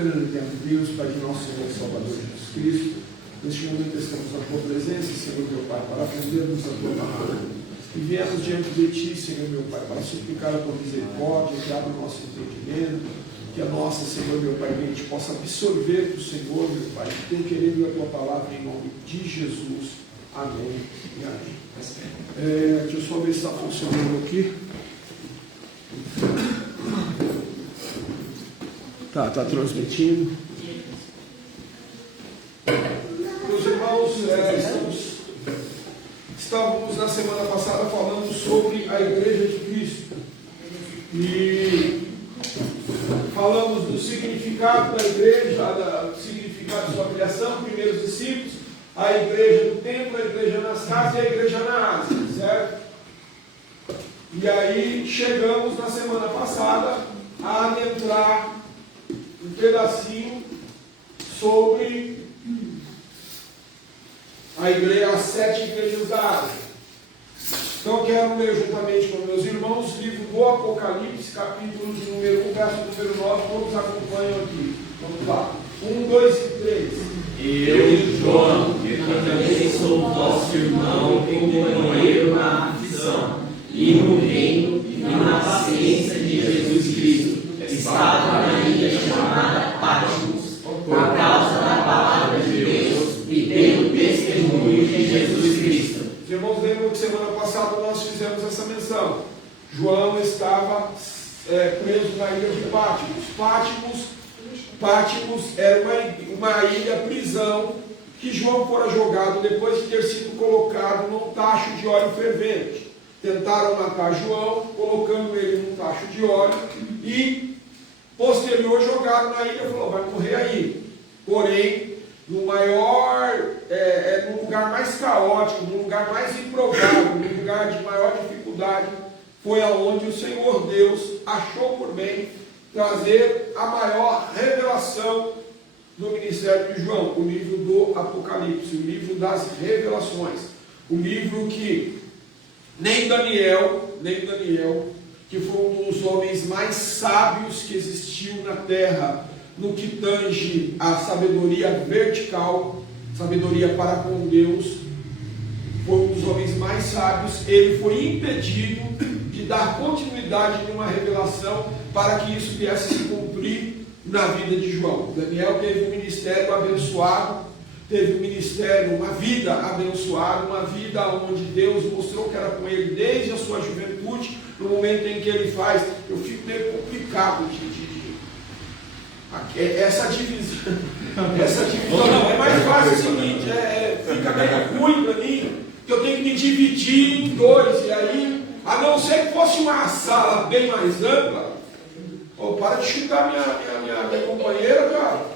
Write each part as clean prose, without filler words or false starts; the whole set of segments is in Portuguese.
soberano e eterno Deus, Pai de nosso Senhor e Salvador Jesus Cristo, neste momento estamos na tua presença, Senhor meu Pai, para aprendermos a tua palavra. E viemos diante de ti, Senhor meu Pai, para suplicar a tua misericórdia, que abra o nosso entendimento, que a nossa, Senhor meu Pai, mente possa absorver do Senhor, meu Pai, que tem querido a tua palavra em nome de Jesus. Amém e amém. Deixa eu só ver se está funcionando aqui. Tá transmitindo. Meus irmãos, estávamos na semana passada falando sobre a Igreja de Cristo. E falamos do significado da igreja, do significado de sua criação, primeiros discípulos, a igreja do templo, a igreja nas casas e a igreja na Ásia, certo? E aí chegamos na semana passada a adentrar um pedacinho sobre as 7 igrejas da Ásia. Então quero ler juntamente com meus irmãos o livro do Apocalipse, capítulo de número 1, verso número 9, todos acompanham aqui. Vamos lá. 1, 2 e 3. Eu, João, que também sou vosso irmão e companheiro na aflição, e no reino e na paciência de Jesus Cristo, estava na ilha chamada Patmos, por causa da palavra de Deus e pelo testemunho de Jesus Cristo. Os irmãos lembram que semana passada nós fizemos essa menção. João estava preso na ilha de Patmos. Patmos era uma ilha prisão que João fora jogado depois de ter sido colocado num tacho de óleo fervente. Tentaram matar João, colocando ele num tacho de óleo e posterior jogaram na ilha e falou: vai morrer aí. Porém, no lugar mais caótico, no lugar mais improvável, no lugar de maior dificuldade, foi aonde o Senhor Deus achou por bem trazer a maior revelação do ministério de João, o livro do Apocalipse, o livro das revelações, o livro que nem Daniel, que foi um dos homens mais sábios que existiu na terra, no que tange a sabedoria vertical, sabedoria para com Deus, foi um dos homens mais sábios. Ele foi impedido de dar continuidade em uma revelação para que isso viesse se cumprir na vida de João. Daniel teve um ministério abençoado, teve um ministério, uma vida abençoada, uma vida onde Deus mostrou que era com ele desde a sua juventude, no momento em que ele faz. Eu fico meio complicado essa divisão não é mais fácil. É o seguinte, fica meio ruim para mim, que eu tenho que me dividir em dois, e aí, a não ser que fosse uma sala bem mais ampla. Para de chutar minha companheira, cara.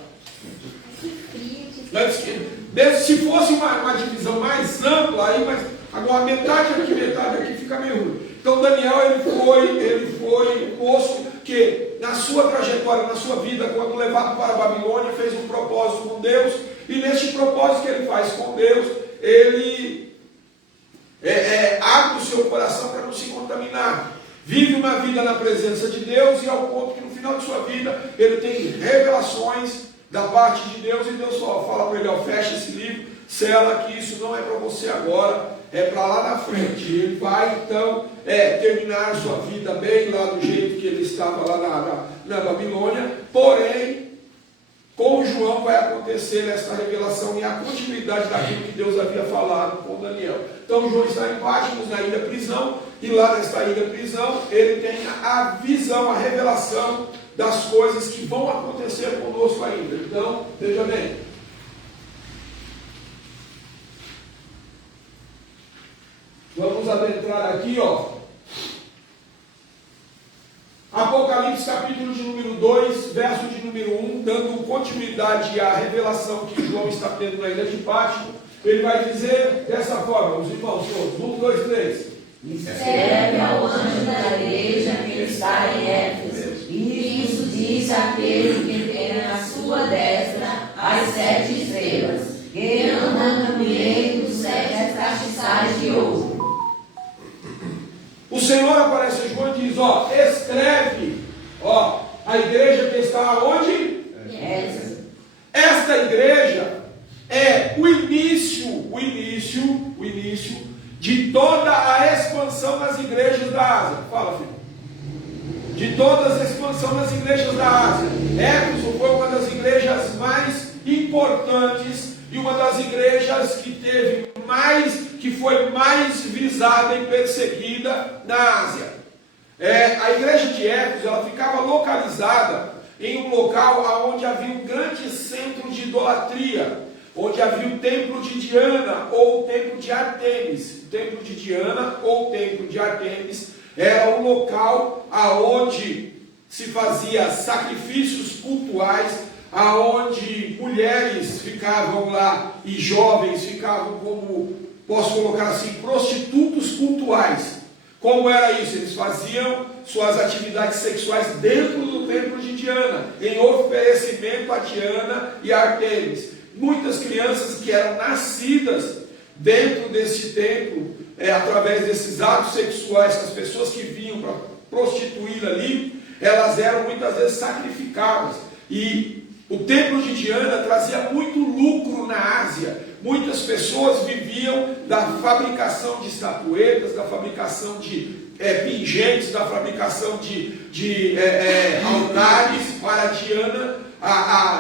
Mesmo se fosse uma divisão mais ampla, aí, mas agora metade aqui fica meio ruim. Então Daniel ele foi um moço que na sua trajetória, na sua vida, quando levado para a Babilônia, fez um propósito com Deus, e neste propósito que ele faz com Deus, ele abre o seu coração para não se contaminar. Vive uma vida na presença de Deus, e ao ponto que no final de sua vida ele tem revelações da parte de Deus, e Deus fala para ele: fecha esse livro, sela, que isso não é para você agora, é para lá na frente. E ele vai então terminar a sua vida bem lá do jeito que ele estava lá na Babilônia. Porém, com João vai acontecer esta revelação e a continuidade daquilo que Deus havia falado com Daniel. Então João está em Patmos, na ilha prisão, e lá nesta ilha prisão ele tem a visão, a revelação das coisas que vão acontecer conosco ainda. Então, veja bem, vamos adentrar aqui, Apocalipse capítulo de número 2, verso de número 1, dando continuidade à revelação que João está tendo na ilha de Patmos. Ele vai dizer dessa forma, os irmãos todos: 1, 2, 3. Escreve ao anjo da igreja que está em Éfeso, e isso diz aquele que tem na sua destra as 7 estrelas, que anda no meio dos 7 castiçais de ouro. O Senhor aparece a João e diz: escreve, a igreja que está onde? início de toda a expansão das igrejas da Ásia. Fala, filho. De toda a expansão das igrejas da Ásia. Éfeso foi uma das igrejas mais importantes e uma das igrejas que foi mais visada e perseguida na Ásia. A igreja de Éfeso, ela ficava localizada em um local onde havia um grande centro de idolatria, onde havia o templo de Diana ou o templo de Artemis. O templo de Diana ou o templo de Artemis era um local aonde se fazia sacrifícios cultuais, aonde mulheres ficavam lá e jovens ficavam como, posso colocar assim, prostitutos cultuais. Como era isso? Eles faziam suas atividades sexuais dentro do templo de Diana, em oferecimento a Diana e a Artemis. Muitas crianças que eram nascidas dentro desse templo, através desses atos sexuais, as pessoas que vinham para prostituir ali, elas eram muitas vezes sacrificadas. E o templo de Diana trazia muito lucro na Ásia. Muitas pessoas viviam da fabricação de estatuetas, da fabricação de pingentes, da fabricação de altares para Diana.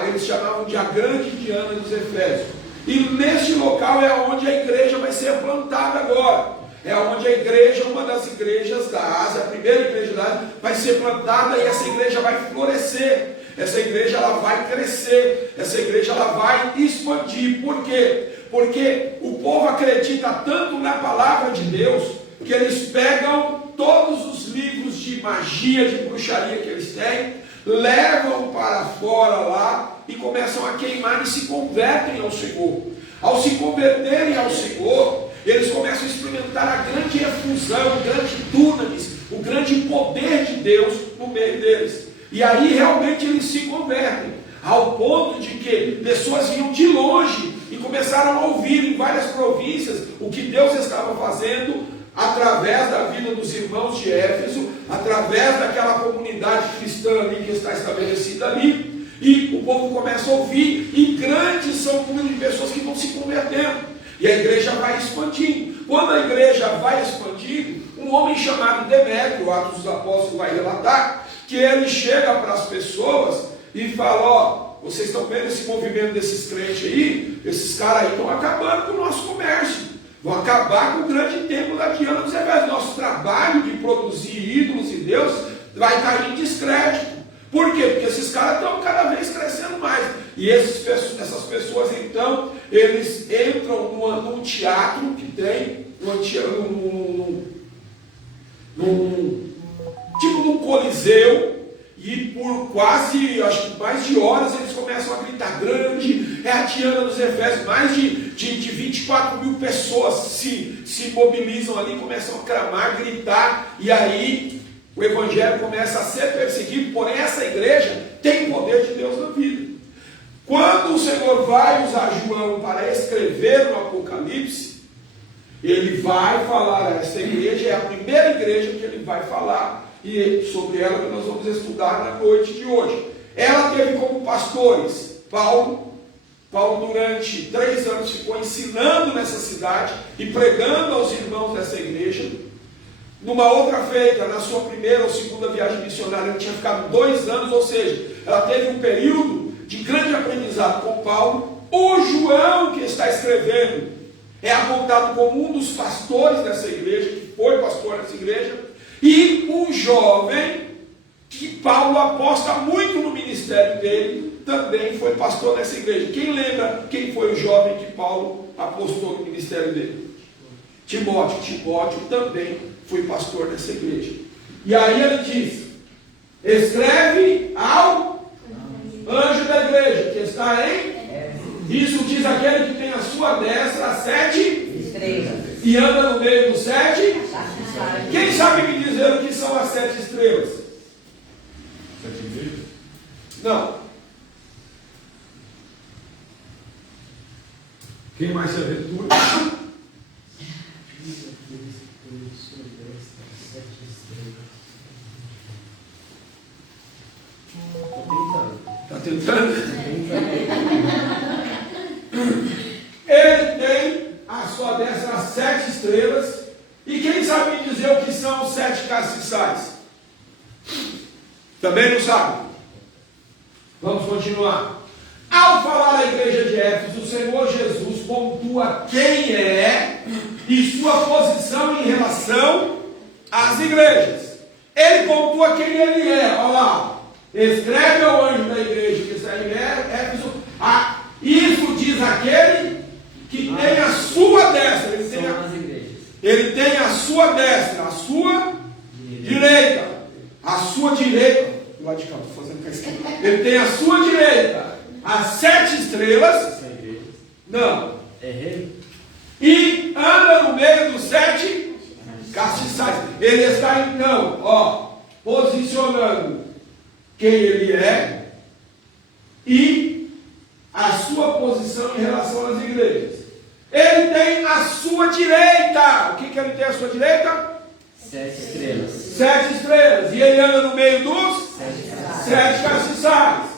Eles chamavam de a grande Diana dos Efésios. E neste local é onde a igreja vai ser plantada agora. É onde a igreja, uma das igrejas da Ásia, a primeira igreja da Ásia, vai ser plantada e essa igreja vai florescer. Essa igreja ela vai crescer, essa igreja ela vai expandir. Por quê? Porque o povo acredita tanto na palavra de Deus, que eles pegam todos os livros de magia, de bruxaria que eles têm, levam para fora lá e começam a queimar e se convertem ao Senhor. Ao se converterem ao Senhor, eles começam a experimentar a grande efusão, o grande dunamis, o grande poder de Deus no meio deles. E aí realmente eles se convertem, ao ponto de que pessoas vinham de longe e começaram a ouvir em várias províncias o que Deus estava fazendo através da vida dos irmãos de Éfeso, através daquela comunidade cristã ali que está estabelecida ali, e o povo começa a ouvir, e grandes são o número de pessoas que vão se convertendo, e a igreja vai expandindo. Quando a igreja vai expandindo, um homem chamado Demétrio, o Atos dos Apóstolos vai relatar, que ele chega para as pessoas e fala: vocês estão vendo esse movimento desses crentes aí? Esses caras aí estão acabando com o nosso comércio, vão acabar com o grande templo da Diana dos Efésios. Nosso trabalho de produzir ídolos e deuses vai cair em descrédito. Por quê? Porque esses caras estão cada vez crescendo mais. E essas pessoas então, eles entram num teatro que tem, tipo num coliseu, e por quase, acho que mais de horas, eles começam a gritar: grande é a Diana dos Efésios. Mais de 24 mil pessoas se mobilizam ali, começam a clamar, gritar, e aí o evangelho começa a ser perseguido. Porém essa igreja tem poder de Deus na vida. Quando o Senhor vai usar João para escrever no Apocalipse, ele vai falar a essa igreja, é a primeira igreja que ele vai falar, e sobre ela que nós vamos estudar na noite de hoje. Ela teve como pastores Paulo, durante 3 anos ficou ensinando nessa cidade e pregando aos irmãos dessa igreja. Numa outra feita, na sua primeira ou segunda viagem missionária, ele tinha ficado 2 anos, ou seja, ela teve um período de grande aprendizado com Paulo. O João que está escrevendo é apontado como um dos pastores dessa igreja, que foi pastor dessa igreja, e um jovem que Paulo aposta muito no ministério dele, também foi pastor nessa igreja. Quem lembra quem foi o jovem que Paulo apostou no ministério dele? Timóteo. Timóteo também foi pastor nessa igreja. E aí ele diz: escreve ao anjo da igreja que está em... Isso diz aquele que tem à sua destra as 7 estrelas e anda no meio dos 7. Quem sabe me dizer o que são as 7 estrelas? 7 igrejas? Não. Quem mais se aventura? Está tentando? Ele tem estrelas. E quem sabe me dizer o que são os 7 castiçais? Também não sabe? Vamos continuar. Ao falar à igreja de Éfeso, o Senhor Jesus pontua quem é e sua posição em relação às igrejas. Ele pontua quem ele é. Olha lá. Escreve ao anjo da igreja que está em Éfeso. Isso diz aquele que tem a sua destra. Ele tem a sua destra, a sua direita. A sua direita. Do lado de cá, estou fazendo com a esquerda. Ele tem a sua direita as 7 estrelas. Não. E anda no meio dos 7 castiçais. Ele está então, posicionando quem ele é e a sua posição em relação às igrejas. Ele tem a sua direita. O que ele tem à sua direita? 7 estrelas. 7 estrelas. E ele anda no meio dos 7 castiçais.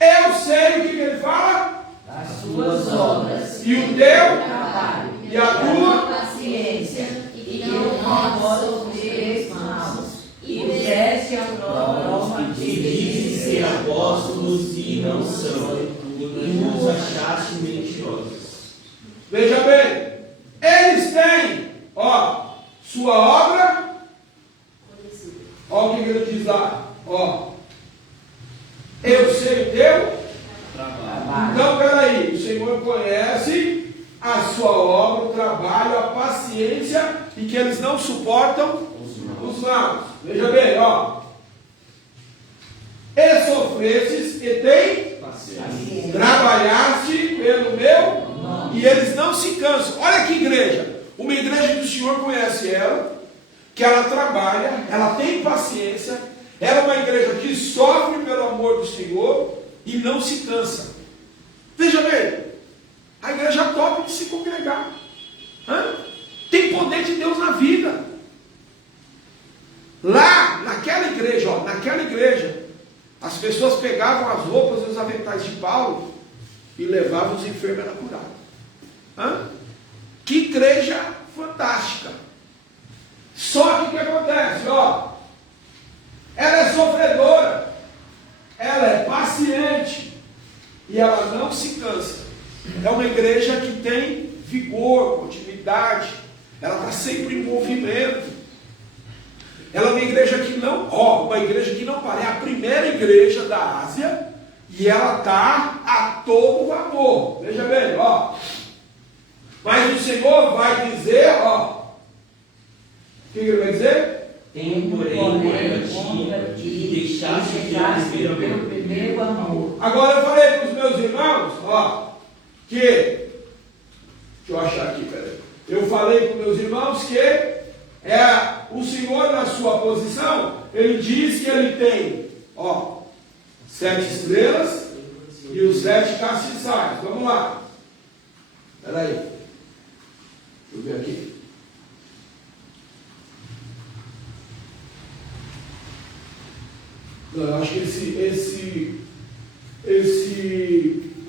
Eu sei o que ele fala? As suas obras. E o teu? Trabalho. E a tua? Paciência. E não posso ver maus. E puseste a prova Que dizem ser apóstolos e não são, e nos achaste mentirosos. Veja bem, eles têm, sua obra. Olha o que ele diz lá, eu sei o teu Trabalho. Então, peraí, o Senhor conhece a sua obra, o trabalho, a paciência, e que eles não suportam os maus. Veja bem, e sofrestes e tem Paciência. trabalhaste pelo meu, e eles não se cansam. Olha que igreja, uma igreja que o Senhor conhece ela, que ela trabalha, ela tem paciência, ela é uma igreja que sofre pelo amor do Senhor e não se cansa. Veja bem, a igreja top de se congregar. Tem poder de Deus na vida. Lá, naquela igreja, as pessoas pegavam as roupas e os aventais de Paulo e levavam os enfermos a curar. Que igreja fantástica. Só que o que acontece? Ela é sofredora, ela é paciente e ela não se cansa. É uma igreja que tem vigor, continuidade, ela está sempre em movimento. Ela é uma igreja que não para. É a primeira igreja da Ásia e ela está a todo vapor. Veja bem, mas o Senhor vai dizer, o que ele vai dizer? Tenho, porém, contra ti, deixaste de ver o primeiro amor. Agora eu falei para os meus irmãos, que, deixa eu achar aqui, peraí. Eu falei para os meus irmãos que o Senhor na sua posição, ele diz que ele tem, 7 estrelas e os 7 castiçais. Vamos lá. Espera aí. Deixa eu ver aqui. Não, eu acho que esse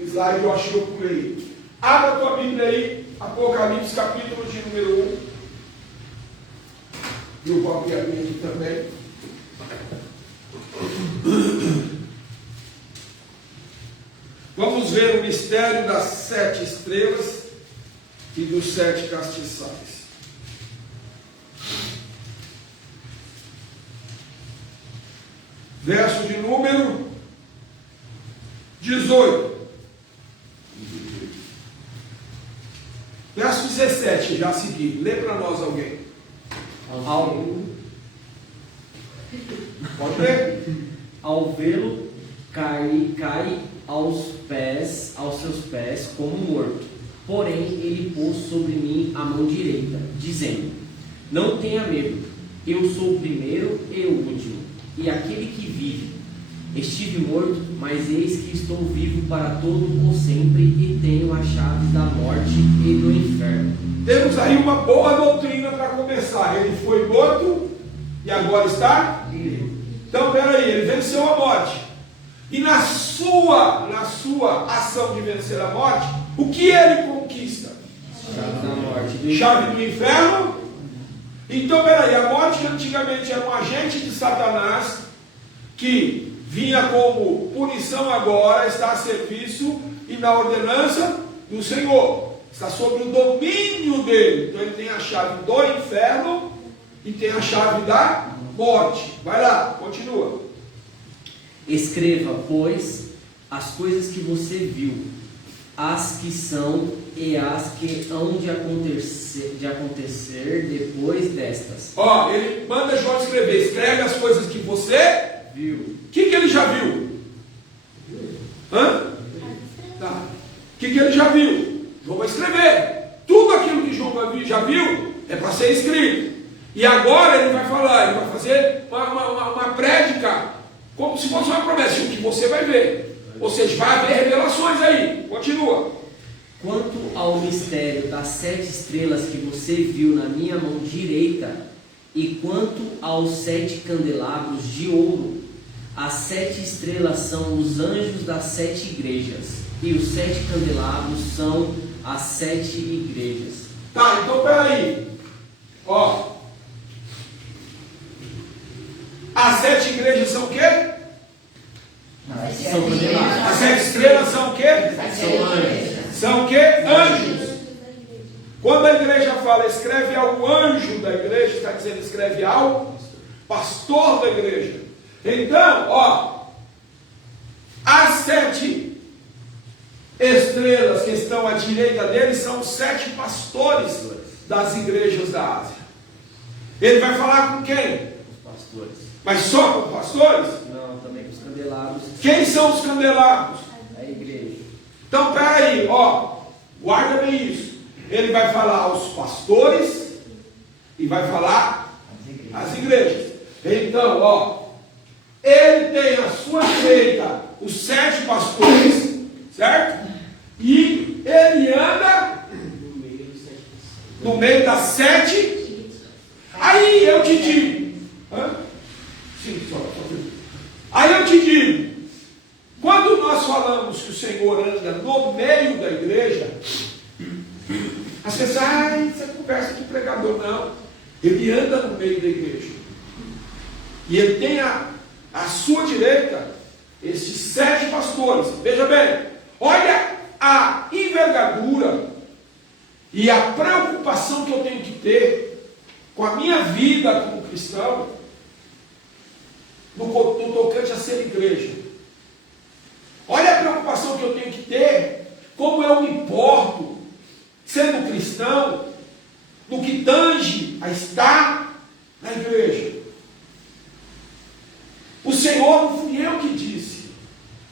slide eu acho que eu pulei. Abra a tua Bíblia aí, Apocalipse capítulo de número 1. E eu vou abrir a minha aqui também. Vamos ver o mistério das 7 estrelas e dos 7 castiçais. Verso de número 18. Verso 17, já a seguir. Lê para nós alguém. Pode ler? Ao vê-lo, cai aos seus pés como morto. Porém, ele pôs sobre mim a mão direita, dizendo: não tenha medo, eu sou o primeiro e o último, e aquele que vive. Estive morto, mas eis que estou vivo para todo o sempre, e tenho as chaves da morte e do inferno. Temos aí uma boa doutrina para começar. Ele foi morto e agora está vivo. Então, peraí, ele venceu a morte. E na sua ação de vencer a morte, o que ele conquista? Chaves da morte chave do inferno. Então, peraí, a morte que antigamente era um agente de Satanás, que vinha como punição, agora está a serviço e na ordenança do Senhor. Está sob o domínio dele. Então ele tem a chave do inferno e tem a chave da morte. Vai lá, continua. Escreva, pois, as coisas que você viu, as que são e as que hão de acontecer depois destas. Ó, ele manda João escrever. Escreve as coisas que você Viu? O que ele já viu? Hã? Tá. O que ele já viu? João vai escrever. Tudo aquilo que João já viu é para ser escrito. E agora ele vai falar, ele vai fazer uma prédica, como se fosse uma promessa, o que você vai ver. Ou seja, vai haver revelações aí. Continua. Quanto ao mistério das 7 estrelas que você viu na minha mão direita, e quanto aos 7 candelabros de ouro, as 7 estrelas são os anjos das 7 igrejas, e os 7 candelabros são as 7 igrejas. Tá, então peraí. Ó. As 7 igrejas são o quê? São candelabros. As 7 estrelas são o quê? São anjos. São o quê? Anjos. Quando a igreja fala escreve ao anjo da igreja, está dizendo escreve ao pastor da igreja. Então, ó, as 7 estrelas que estão à direita dele são os 7 pastores das igrejas da Ásia. Ele vai falar com quem? Os pastores. Mas só com pastores? Não, também com os candelabros. Quem são os candelabros? A igreja. Então, peraí, ó, guarda bem isso. Ele vai falar aos pastores e vai falar às igrejas. Então, ó, ele tem à sua direita os 7 pastores, certo? E ele anda no meio das 7. Aí eu te digo, sim, só. Aí eu te digo, quando nós falamos que o Senhor anda no meio da igreja, as pessoas, isso é conversa de pregador. Não, ele anda no meio da igreja. E ele tem à sua direita esses 7 pastores. Veja bem, olha a envergadura e a preocupação que eu tenho que ter com a minha vida como cristão no tocante a ser igreja. Olha a preocupação que eu tenho que ter, como eu me importo, sendo cristão, no que tange a estar na igreja. O Senhor não fui eu que disse,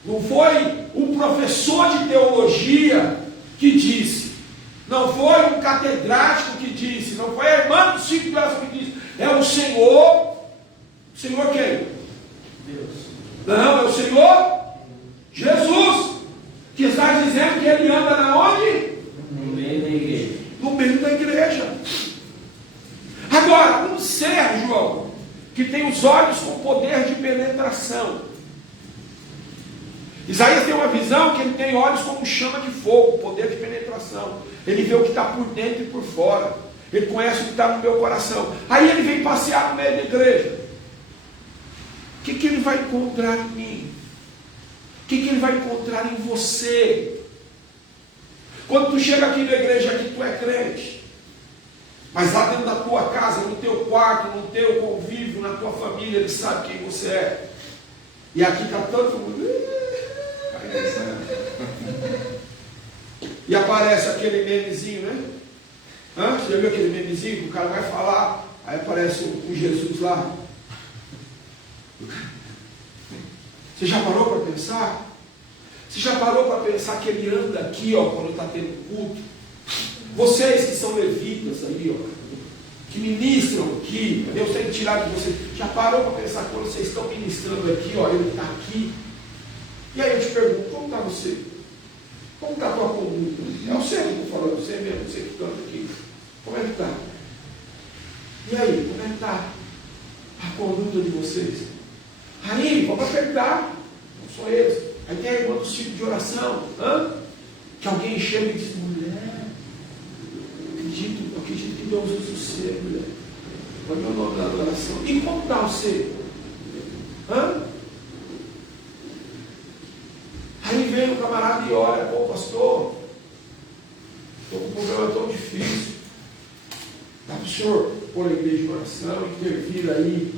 não foi um professor de teologia que disse, não foi um catedrático que disse, não foi a irmã do Chico que disse, é o Senhor. O Senhor quem? Deus. Não, é o Senhor Jesus, que está dizendo que ele anda na onde? No meio da igreja. No meio da igreja. Agora, um ser, João, que tem os olhos com poder de penetração. Isaías tem uma visão que ele tem olhos como chama de fogo, poder de penetração. Ele vê o que está por dentro e por fora. Ele conhece o que está no meu coração. Aí ele vem passear no meio da igreja. O que ele vai encontrar em mim? O que ele vai encontrar em você? Quando tu chega aqui na igreja, aqui tu é crente. Mas lá dentro da tua casa, no teu quarto, no teu convívio, na tua família, ele sabe quem você é. E aqui está todo mundo. E aparece aquele memezinho, né? Você já viu aquele memezinho que o cara vai falar, aí aparece o Jesus lá. Você já parou para pensar? Você já parou para pensar que ele anda aqui, ó, quando está tendo culto? Vocês que são levitas aí, ó, que ministram aqui, Deus tem que tirar de vocês. Já parou para pensar que quando vocês estão ministrando aqui, ó, ele está aqui? E aí eu te pergunto, como está você? Como está a tua conduta? É você que eu estou falando, você mesmo, você que canta aqui. Como é que está? E aí, como é que está a conduta de vocês? Aí, vamos apertar. Não sou eles. Aí tem a irmã do ciclo de oração. Que alguém chega e diz, mulher, eu acredito Deus usa você, mulher. Olha o meu nome na adoração. E como está você? Hã? Aí vem o camarada e olha, pô, pastor, estou com um problema tão difícil. Dá para o senhor pôr a igreja em oração, intervir aí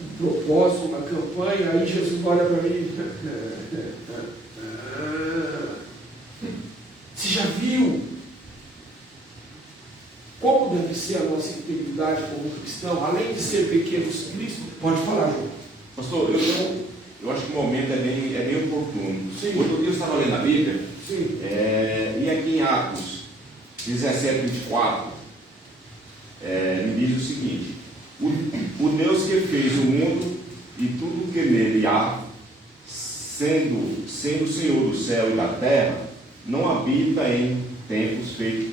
um propósito, uma campanha. Aí Jesus olha para mim. Você já viu como deve ser a nossa integridade como cristão? Além de ser pequenos Cristo, pode falar, João. Pastor, eu acho que o momento é bem oportuno. Sim. Outro dia eu estava lendo a Bíblia, Sim. e aqui em Atos 17, 24, me diz o seguinte: o Deus que fez o mundo e tudo que nele há, sendo o Senhor do céu e da terra, não habita em templos feitos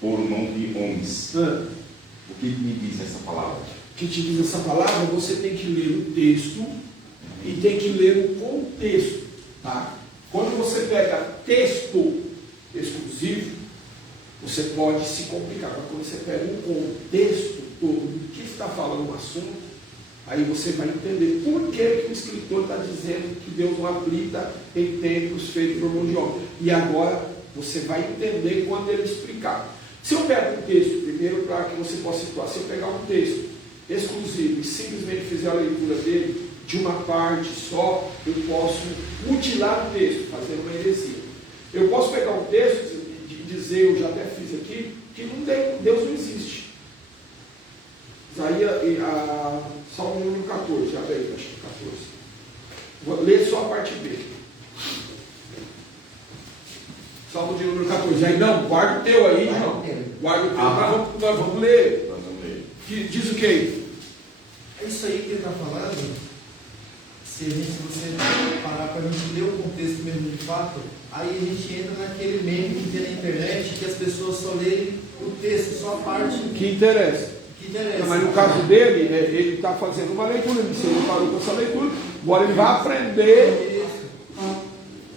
por mão de homens. O que me diz essa palavra? O que te diz essa palavra? Você tem que ler o texto e tem que ler o contexto. Tá? Quando você pega texto exclusivo, você pode se complicar. Mas quando você pega um contexto todo do que está falando o assunto, aí você vai entender por que o escritor está dizendo que Deus não habita em templos feitos por mão de homem. E agora você vai entender quando ele explicar. Se eu pego um texto, primeiro para que você possa situar, se eu pegar um texto exclusivo e simplesmente fizer a leitura dele de uma parte só, eu posso mutilar o texto, fazendo uma heresia. Eu posso pegar um texto e dizer, eu já até fiz aqui, que Deus não existe. Isaías, Salmo número 14, já veio, acho que 14. Vou ler só a parte B. Salmo de número 14. Aí não, guarda o teu aí, João. Guarda o teu. Nós vamos ler. Diz o quê? É isso aí que ele está falando. Se você parar para a gente ler o contexto mesmo de fato, aí a gente entra naquele meme que tem na internet, que as pessoas só leem o texto, só a parte Que interessa. que interessa. Não, mas no caso dele, ele está fazendo uma leitura, ele parou com essa leitura, agora ele vai aprender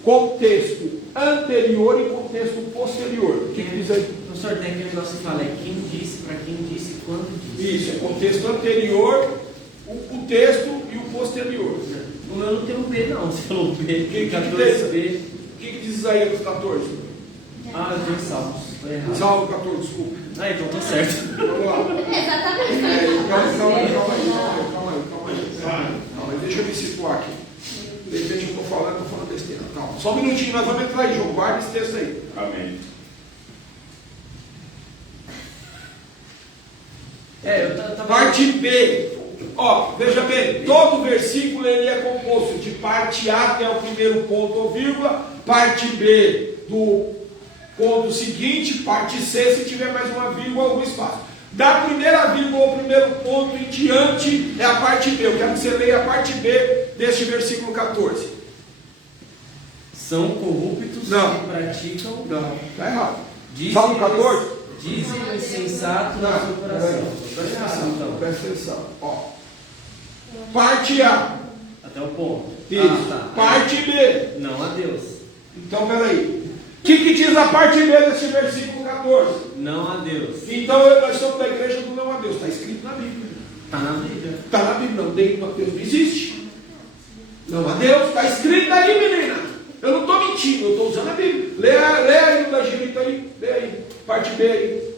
contexto anterior e contexto posterior. O que diz aí? Professor, tem aquele negócio que fala, é quem disse, para quem disse, quando disse. Isso, é contexto anterior, o texto e o posterior. No meu não tem um B não, você falou B, Que 14B. O que diz Isaías 14? Ah, eu tenho Salmos, foi errado. Salmo 14, desculpa. Ah, então tô certo. Vamos lá. Exatamente. Calma aí, deixa eu me situar aqui. De repente eu estou falando besteira. Calma. Só um minutinho, nós vamos entrar aí, João. Guarda esse texto aí. Amém. Parte B. Ó, veja bem, todo versículo ele é composto de parte A até o primeiro ponto ou vírgula, parte B do ponto seguinte, parte C se tiver mais uma vírgula ou algum espaço. Da primeira vírgula ou primeiro ponto em diante é a parte B. Eu quero que você leia a parte B deste versículo 14. São corruptos Não. que praticam. Não, está errado. Dizem Salmo 14? Dizem o insensato no seu coração. Presta Tá errado, atenção, então. presta atenção. Ó. Parte A. Até o ponto. Isso. Tá. Parte B. Não a Deus. Então, peraí. O que diz a parte B desse versículo 14? Não a Deus. Então, nós somos da igreja do não a Deus. Está escrito na Bíblia. Está na Bíblia. Está na Bíblia. Não, Deus não existe. Não a Deus. Está escrito aí, menina. Eu não estou mentindo. Eu estou usando a Bíblia. Lê aí o da Girita aí. Lê aí. Parte B aí.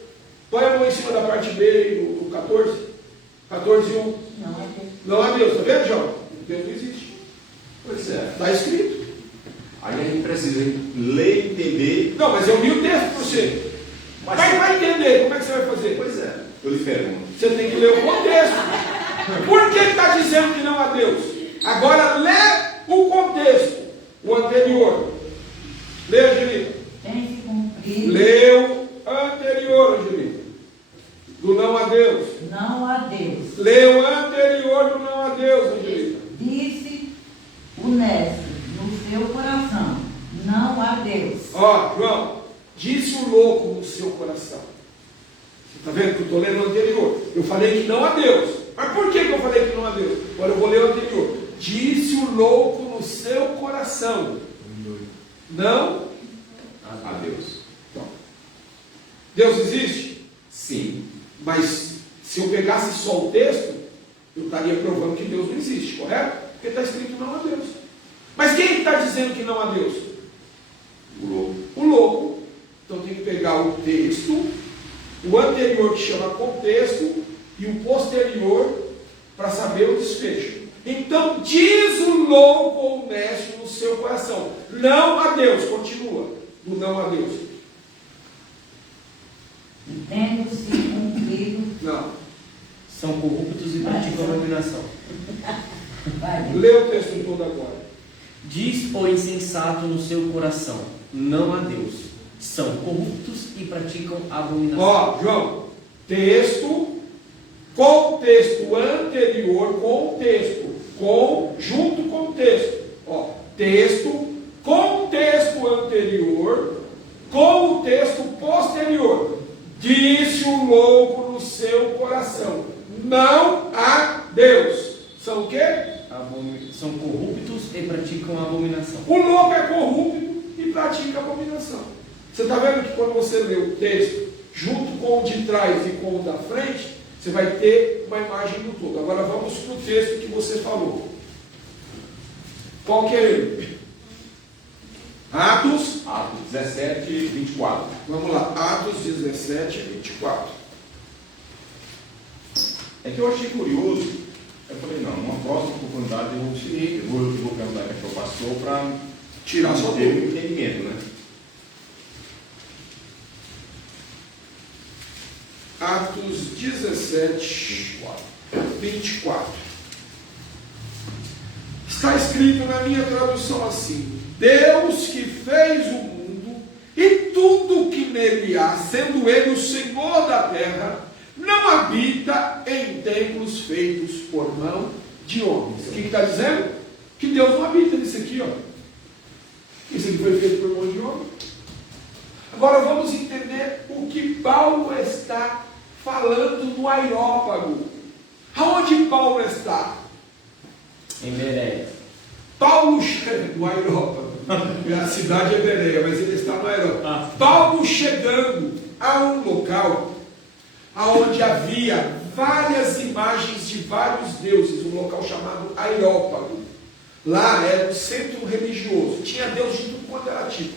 Põe a mão em cima da parte B, o 14. 14 e 1. Não a Deus. Está vendo, João? Deus não existe. Pois é. Está escrito. Aí a gente precisa ler e entender. Não, mas eu li o texto para você. Mas você vai entender. Como é que você vai fazer? Pois é. Eu lhe pergunto. Você tem que ler o contexto. Por que está dizendo que não há Deus? Agora lê o contexto, o anterior. Lê, Angelina. Tem que cumprir. Lê o anterior, Angelina. Do não a Deus. Não a Deus. Lê o anterior do não a Deus, Angelina. Disse o necio no seu coração. Não a Deus. Ó, João. Disse o louco no seu coração. Está vendo que eu estou lendo o anterior? Eu falei que não há Deus. Mas por que eu falei que não há Deus? Agora eu vou ler o anterior. Disse o louco no seu coração. Não A Deus. Então, Deus existe? Sim. Mas se eu pegasse só o texto, eu estaria provando que Deus não existe, correto? Porque está escrito não há Deus. Mas quem está dizendo que não há Deus? O louco. O louco. Então tem que pegar o texto, o anterior que chama contexto e o posterior para saber o desfecho. Então diz o louco ou honesto no seu coração: não a Deus. Continua. Do não a Deus. Tendo-se cumprido. Não. São corruptos e praticam abominação. Vai. Lê o texto todo agora. Diz o insensato no seu coração: não há Deus. São corruptos e praticam abominação. Ó, João, texto, contexto anterior, contexto, junto com o texto. Ó, texto, contexto anterior, com o texto posterior. Disse o louco no seu coração: não há Deus. São o quê? São corruptos e praticam abominação. O louco é corrupto e pratica abominação. Você está vendo que quando você lê o texto, junto com o de trás e com o da frente, você vai ter uma imagem do todo. Agora vamos para o texto que você falou. Qual que é ele? Atos 17, 24. Vamos lá, Atos 17, 24. É que eu achei curioso. Eu falei, não, numa próxima oportunidade eu vou perguntar para o pastor para Tirar sua ter dúvida. um entendimento, né? Atos 17, 24. Está escrito na minha tradução assim: Deus que fez o mundo e tudo que nele há, sendo ele o Senhor da terra, não habita em templos feitos por mão de homens. O que está dizendo? Que Deus não habita nisso aqui, ó. Isso aqui foi feito por mão de homem. Agora vamos entender o que Paulo está falando no Areópago. Aonde Paulo está? Em Bereia. Paulo chega no Areópago. A cidade é Bereia, mas ele está no Areópago. Paulo chegando a um local onde havia várias imagens de vários deuses, um local chamado Areópago. Lá era um centro religioso, tinha Deus de tudo quanto era tipo.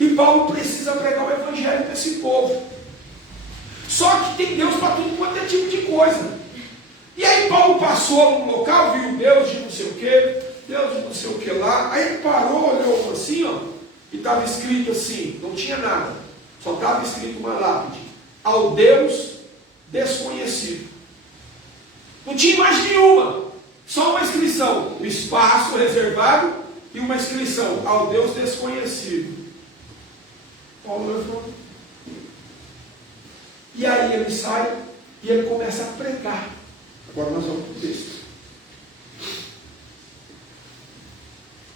E Paulo precisa pregar o evangelho para esse povo. Só que tem Deus para tudo quanto é tipo de coisa. E aí Paulo passou num local, viu Deus de não sei o que, Deus de não sei o que lá. Aí ele parou, olhou assim, ó, e estava escrito assim, não tinha nada. Só estava escrito uma lápide: ao Deus desconhecido. Não tinha imagem nenhuma, só uma inscrição, o espaço reservado e uma inscrição: ao Deus desconhecido. Paulo levou. E aí ele sai e ele começa a pregar. Agora nós vamos para o texto.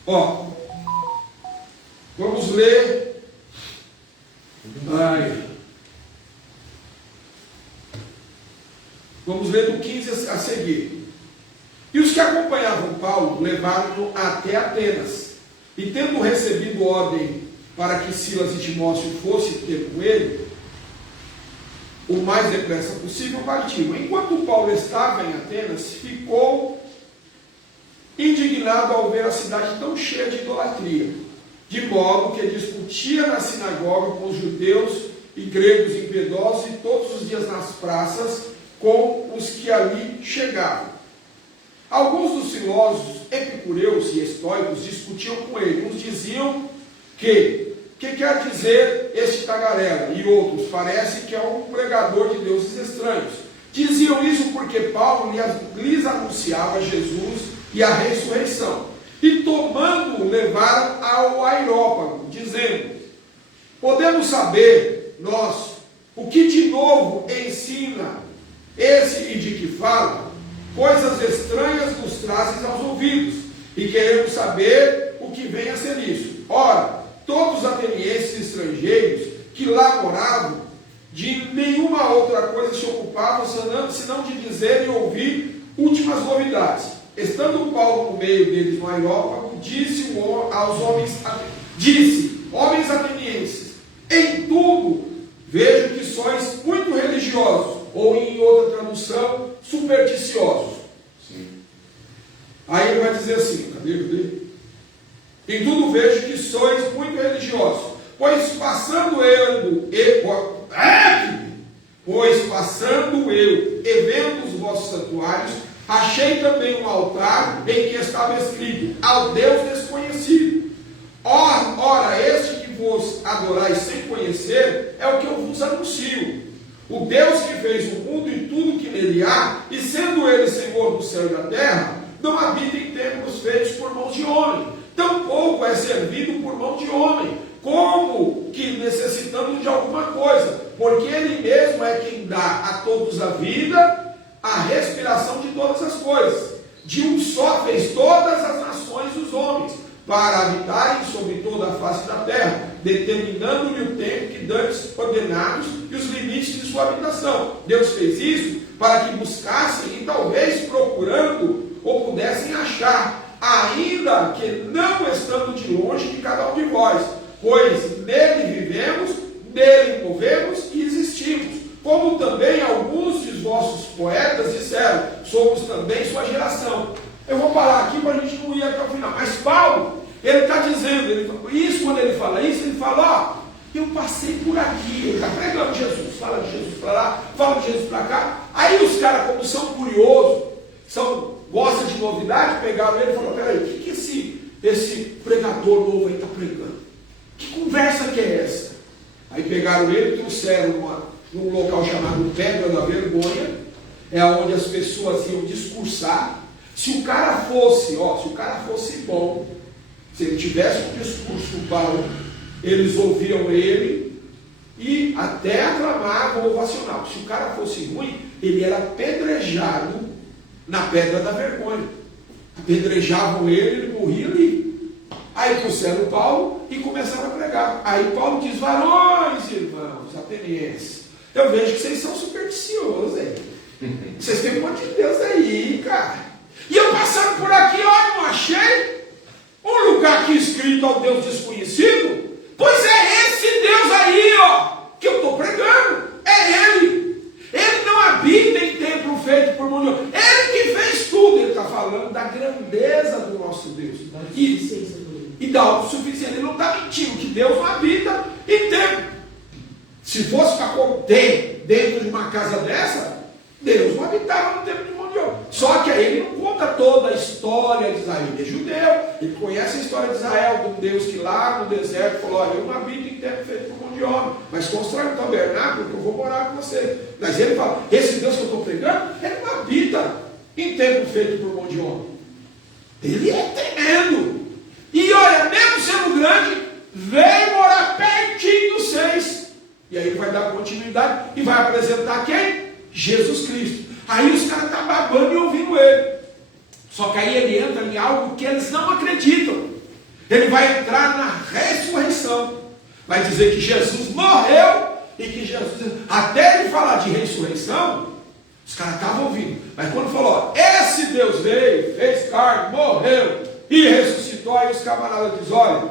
Ó, vamos ler. Vamos ler do 15 a seguir. E os que acompanhavam Paulo levaram-no até Atenas. E tendo recebido ordem para que Silas e Timóteo fossem ter com ele, o mais depressa possível partiram. Enquanto Paulo estava em Atenas, ficou indignado ao ver a cidade tão cheia de idolatria, de modo que discutia na sinagoga com os judeus e gregos impiedosos e todos os dias nas praças com os que ali chegavam. Alguns dos filósofos epicureus e estoicos discutiam com ele. Uns diziam que quer dizer este tagarela? E outros, parece que é um pregador de deuses estranhos. Diziam isso porque Paulo lhes anunciava Jesus e a ressurreição. E tomando-o, levaram ao Areópago, dizendo: podemos saber, nós, o que de novo ensina esse e de que fala? Coisas estranhas nos trazem aos ouvidos, e queremos saber o que vem a ser isso. Ora, todos os atenienses estrangeiros que lá moravam, de nenhuma outra coisa se ocupavam, senão de dizer e ouvir últimas novidades. Estando Paulo no meio deles no Areópago, disse aos homens, homens atenienses, em tudo vejo que sois muito religiosos, ou em outra tradução, supersticiosos. Sim. Aí ele vai dizer assim, cadê? Em tudo vejo que sois muito religiosos, pois passando eu e vendo os vossos santuários, achei também um altar em que estava escrito, ao Deus desconhecido. Ora, este que vos adorais sem conhecer, é o que eu vos anuncio. O Deus que fez o mundo e tudo que nele há, e sendo ele Senhor do céu e da terra, não habita em templos feitos por mãos de homem, tampouco é servido por mão de homem, como que necessitando de alguma coisa, porque ele mesmo é quem dá a todos a vida, a respiração de todas as coisas. De um só fez todas as nações dos homens, para habitarem sobre toda a face da terra, determinando-lhe o tempo que dantes ordenados e os limites de sua habitação. Deus fez isso para que buscassem e talvez procurando ou pudessem achar, ainda que não estando de longe de cada um de vós, pois nele vivemos, nele movemos e existimos. Como também alguns dos vossos poetas disseram, somos também sua geração. Eu vou parar aqui para a gente não ir até o final. Mas Paulo, ele está dizendo, isso quando ele fala isso, ele fala, eu passei por aqui, eu já pregando Jesus, fala de Jesus para lá, fala de Jesus para cá. Aí os caras, como são curiosos, gostam de novidade, pegaram ele e falaram, peraí, o que esse pregador novo aí está pregando? Que conversa que é essa? Aí pegaram ele e trouxeram num local chamado Pedra da Vergonha, é onde as pessoas iam discursar. Se o cara fosse bom, se ele tivesse um discurso bom, eles ouviam ele e até aclamavam, ovacionavam. Se o cara fosse ruim, ele era apedrejado na Pedra da Vergonha. Apedrejavam ele morria ali. Aí trouxeram Paulo e começaram a pregar. Aí Paulo diz, varões, irmãos, atenienses, eu vejo que vocês são supersticiosos aí. Vocês têm um monte de Deus aí, cara. E eu passando por aqui, olha, não achei um lugar aqui escrito ao Deus desconhecido? Pois é esse Deus aí, ó, que eu estou pregando. É Ele. Ele não habita em templo feito por mão de homem. Ele que fez tudo. Ele está falando da grandeza do nosso Deus. E da autossuficiência. Ele não está mentindo que Deus não habita em templo. Se fosse para conter dentro de uma casa dessa, Deus não habitava no templo de mão de homem. Só que aí ele não conta toda a história de Israel. Ele é judeu, ele conhece a história de Israel, de um Deus que lá no deserto falou, olha, eu não habito em templo feito por mão de homem, mas constrói um tabernáculo que eu vou morar com você. Mas ele fala, esse Deus que eu estou pregando, ele não habita em templo feito por mão de homem. Ele é tremendo. E olha, mesmo sendo grande, veio morar pertinho dos seis. E aí ele vai dar continuidade e vai apresentar quem? Jesus Cristo. Aí os caras estão babando e ouvindo ele. Só que aí ele entra em algo que eles não acreditam. Ele vai entrar na ressurreição. Vai dizer que Jesus morreu e que Jesus... Até ele falar de ressurreição, os caras estavam ouvindo. Mas quando falou, esse Deus veio, fez carne, morreu e ressuscitou, aí os camaradas dizem, olha,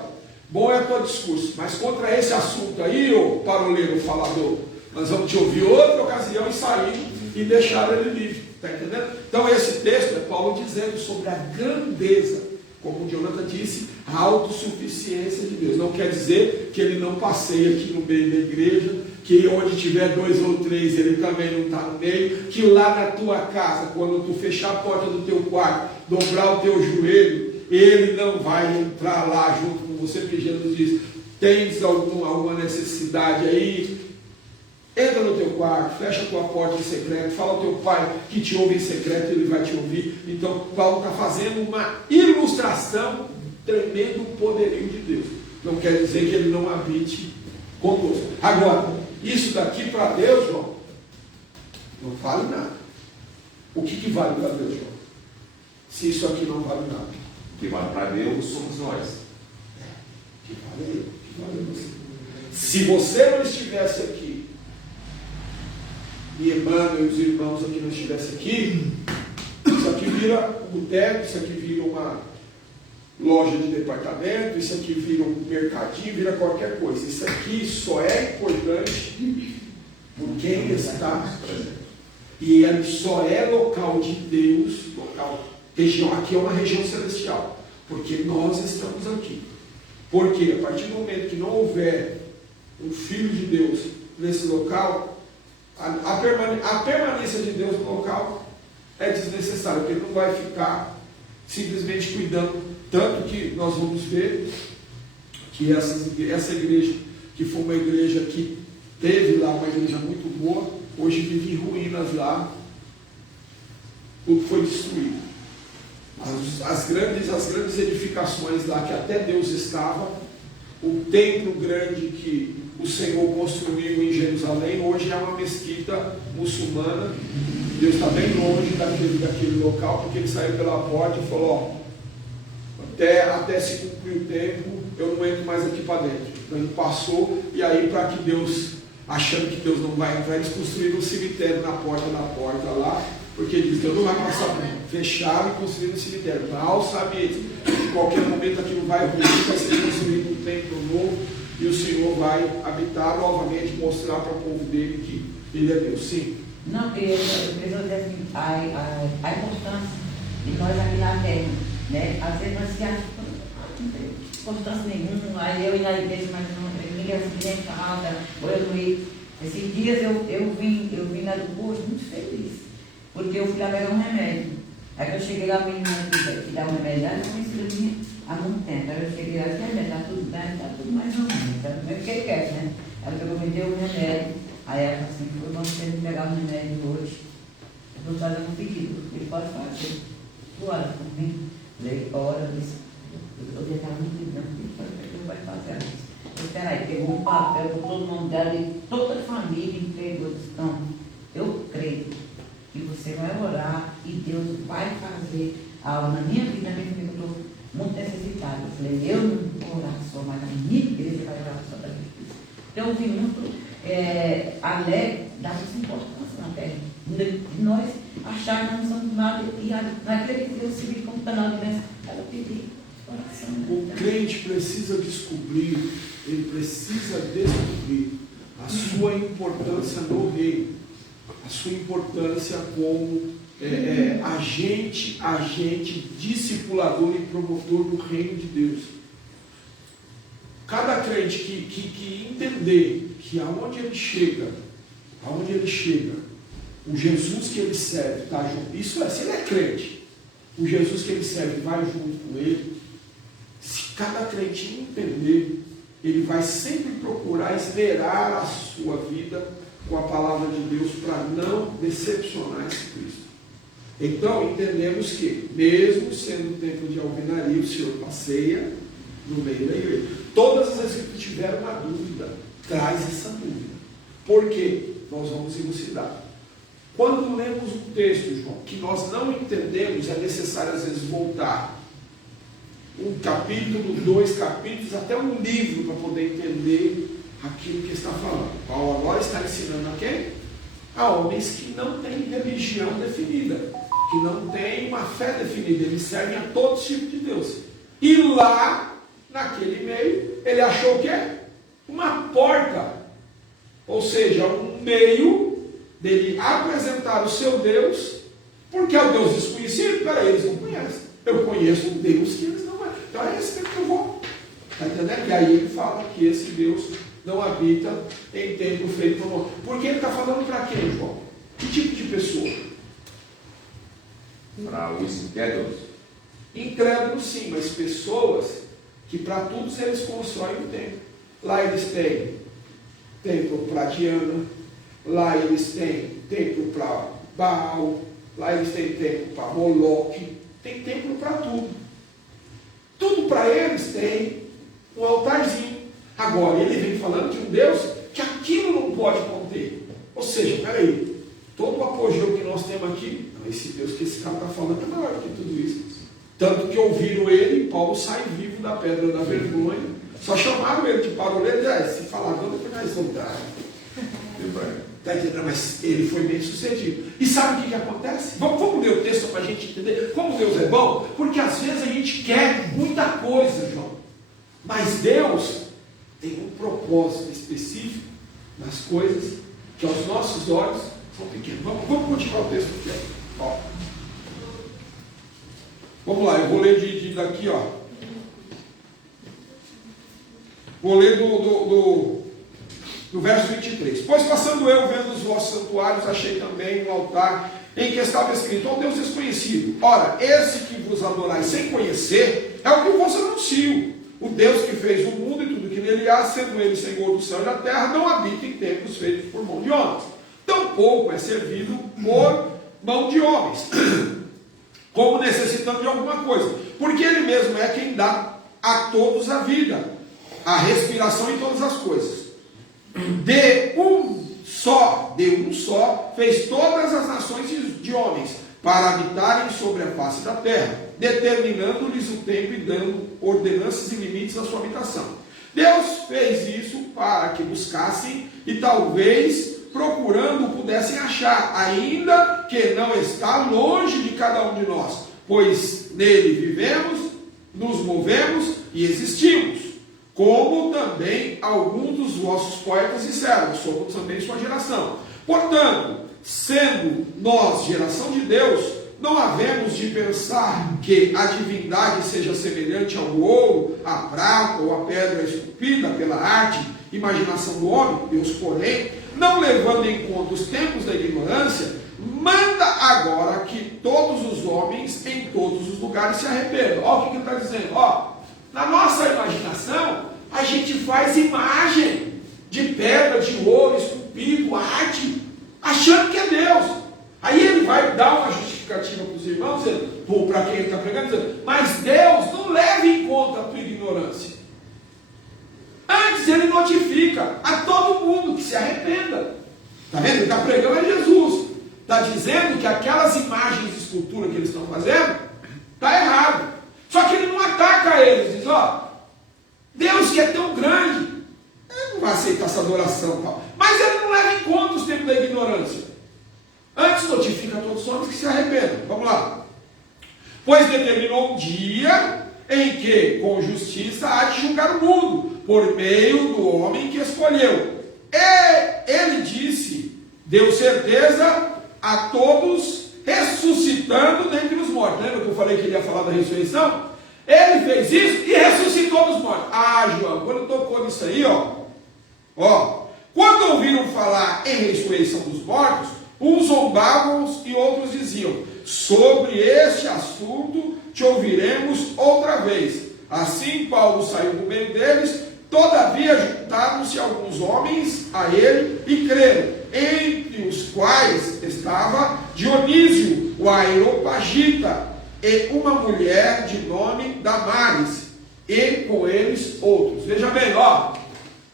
bom é o teu discurso, mas contra esse assunto aí, ô paroleiro falador, nós vamos te ouvir outra ocasião e sair e deixar ele livre. Está entendendo? Então esse texto é Paulo dizendo sobre a grandeza, como o Jonathan disse, a autossuficiência de Deus. Não quer dizer que ele não passeia aqui no meio da igreja, que onde tiver 2 ou 3 ele também não está no meio, que lá na tua casa, quando tu fechar a porta do teu quarto, dobrar o teu joelho, ele não vai entrar lá junto com você, porque Jesus diz, tens alguma necessidade aí? Entra no teu quarto, fecha a tua porta em secreto, fala ao teu pai que te ouve em secreto, ele vai te ouvir. Então Paulo está fazendo uma ilustração tremendo poderio de Deus. Não quer dizer que ele não habite conosco. Agora, isso daqui para Deus, João, não vale nada. O que vale para Deus, João? Se isso aqui não vale nada. O que vale para Deus somos nós. O que vale ele, o que vale você. Se você não estivesse aqui, e Emmanuel e os irmãos aqui não estivessem aqui, isso aqui vira um boteco, isso aqui vira uma loja de departamento, isso aqui vira um mercadinho, vira qualquer coisa. Isso aqui só é importante quem está presente. E ele só é local de Deus, local, região, aqui é uma região celestial, porque nós estamos aqui. Porque a partir do momento que não houver um Filho de Deus nesse local, a permanência de Deus no local é desnecessária, porque ele não vai ficar simplesmente cuidando. Tanto que nós vamos ver que essa igreja, que foi uma igreja que teve lá uma igreja muito boa, hoje vive em ruínas lá, tudo foi destruído. As grandes edificações lá que até Deus estava, o templo grande que o Senhor construiu em Jerusalém, hoje é uma mesquita muçulmana. Deus está bem longe daquele local, porque ele saiu pela porta e falou: até se cumprir o tempo, eu não entro mais aqui para dentro. Então ele passou, e aí para que Deus, achando que Deus não vai entrar, eles construíram um cemitério na porta lá, porque eles, Deus não vai passar por mim. Fecharam e construíram um cemitério. Mal sabe eles, em qualquer momento aquilo vai ruir, vai ser construído um templo novo, e o Senhor vai habitar novamente, mostrar para o povo dele que Ele é Deus. Sim. Não, eu preciso dizer assim, a importância de nós aqui na terra, né? Às vezes nós se achamos que não tem importância nenhuma, aí eu ir na igreja, mas não, ninguém nem falta, ou eu não ir. Esses dias eu vim lá do posto muito feliz, porque eu fui lá pegar um remédio. Aí que eu cheguei lá, a menina que dá um remédio, ela não conhecia há muito tempo. Aí eu cheguei lá, esse remédio está tudo bem, está tudo mais ou menos, está tudo bem, porque ele quer, né? Ela pegou, me deu um remédio. Aí ela falou assim: foi bom você me pegar um remédio hoje. Eu vou fazer um pedido, ele pode fazer. Tu olha por mim, falei, ora, eu estava muito grande, ele vai fazer isso. Espera aí, pegou um papel com todo o nome dela e toda a família entregou. Então, eu creio que você vai orar e Deus vai fazer algo na minha vida, eu estou muito necessitada. Eu falei, eu não vou orar só, mas a minha igreja vai orar só da justiça. Então, eu fui muito alegre, dava essa importância na terra. De nós acharmos que não somos nada e naquele que Deus se viu como está na aliança, ela pedir oração. O crente precisa descobrir, ele precisa descobrir a sua importância no reino, a sua importância como agente discipulador e promotor do reino de Deus. Cada crente que entender que aonde ele chega, o Jesus que ele serve está junto, isso é, se ele é crente, o Jesus que ele serve vai junto com ele. Se cada crente entender, ele vai sempre procurar esmerar a sua vida com a palavra de Deus para não decepcionar esse Cristo. Então entendemos que, mesmo sendo um tempo de alvenaria, o Senhor passeia no meio da igreja. Todas as vezes que tiver uma dúvida, traz essa dúvida. Por quê? Nós vamos elucidar. Quando lemos um texto, João, que nós não entendemos, é necessário às vezes voltar um capítulo, 2 capítulos, até um livro para poder entender aquilo que está falando. Paulo agora está ensinando a quem? A homens que não têm religião definida, que não têm uma fé definida, eles servem a todo tipo de Deus. E lá, naquele meio, ele achou o quê? Uma porta, ou seja, um meio dele apresentar o seu Deus, porque é o Deus desconhecido. Peraí, eles não conhecem. Eu conheço um Deus que eles não conhecem. Então é esse tempo que eu vou. Está entendendo? E aí ele fala que esse Deus não habita em templo feito por homem. Porque ele está falando para quem, João? Que tipo de pessoa? Para os incrédulos. Incrédulos sim, mas pessoas que para todos eles constroem um templo. Lá eles têm templo para Diana, lá eles têm templo para Baal, lá eles têm templo para Moloque, tem templo para tudo. Tudo para eles tem um altarzinho. Agora, ele vem falando de um Deus que aquilo não pode conter. Ou seja, peraí, todo o apogeu que nós temos aqui, esse Deus que esse cara está falando é maior do que tudo isso. Tanto que ouviram ele, Paulo sai vivo da pedra da vergonha. Só chamaram ele de paroleiro e se falar, não, depois nós vamos dar. Está entendendo? Mas ele foi bem sucedido. E sabe o que acontece? Vamos ler o texto para a gente entender como Deus é bom? Porque às vezes a gente quer muita coisa, João. Mas Deus tem um propósito específico nas coisas que aos nossos olhos são pequenos. Vamos continuar o texto aqui. Ó. Vamos lá, eu vou ler daqui, ó. Vou ler do verso 23. Pois passando eu vendo os vossos santuários, achei também um altar em que estava escrito: ó Deus desconhecido. Ora, esse que vos adorais sem conhecer, é o que vos anuncio. O Deus que fez o mundo e tudo que nele há, sendo ele Senhor do céu e da terra, não habita em templos feitos por mão de homens. Tampouco é servido por mão de homens, como necessitando de alguma coisa, porque ele mesmo é quem dá a todos a vida, a respiração e todas as coisas. De um só, fez todas as nações de homens, para habitarem sobre a face da terra, determinando-lhes o tempo e dando ordenanças e limites à sua habitação. Deus fez isso para que buscassem e talvez procurando pudessem achar, ainda que não está longe de cada um de nós, pois nele vivemos, nos movemos e existimos, como também alguns dos vossos poetas disseram, somos também sua geração. Portanto, sendo nós geração de Deus, não havemos de pensar que a divindade seja semelhante ao ouro, à prata ou à pedra esculpida pela arte, imaginação do homem. Deus, porém, não levando em conta os tempos da ignorância, manda agora que todos os homens em todos os lugares se arrependam. Olha o que ele está dizendo. Ó, na nossa imaginação, a gente faz imagem de pedra, de ouro, esculpido, arte, achando que é Deus. Aí ele vai dar uma justificativa para os irmãos, ou para quem ele está pregando, dizendo: mas Deus não leva em conta a tua ignorância. Antes ele notifica a todo mundo que se arrependa. Está vendo? Ele está pregando a Jesus. Está dizendo que aquelas imagens de escultura que eles estão fazendo, está errado. Só que ele não ataca eles, diz: ó, Deus que é tão grande, ele não vai aceitar essa adoração, tal. Mas ele não leva em conta os tempos da ignorância. Antes notifica a todos os homens que se arrependam. Vamos lá. Pois determinou um dia em que, com justiça, há de julgar o mundo, por meio do homem que escolheu. E ele disse, deu certeza a todos, ressuscitando dentre os mortos. Lembra que eu falei que ele ia falar da ressurreição? Ele fez isso e ressuscitou dos mortos. Ah, João, quando tocou nisso aí, ó, quando ouviram falar em ressurreição dos mortos, uns zombavam e outros diziam: sobre este assunto te ouviremos outra vez. Assim Paulo saiu do meio deles, todavia juntaram-se alguns homens a ele e creram, entre os quais estava Dionísio, o Areopagita, e uma mulher de nome Damaris, e com eles outros. Veja bem, ó,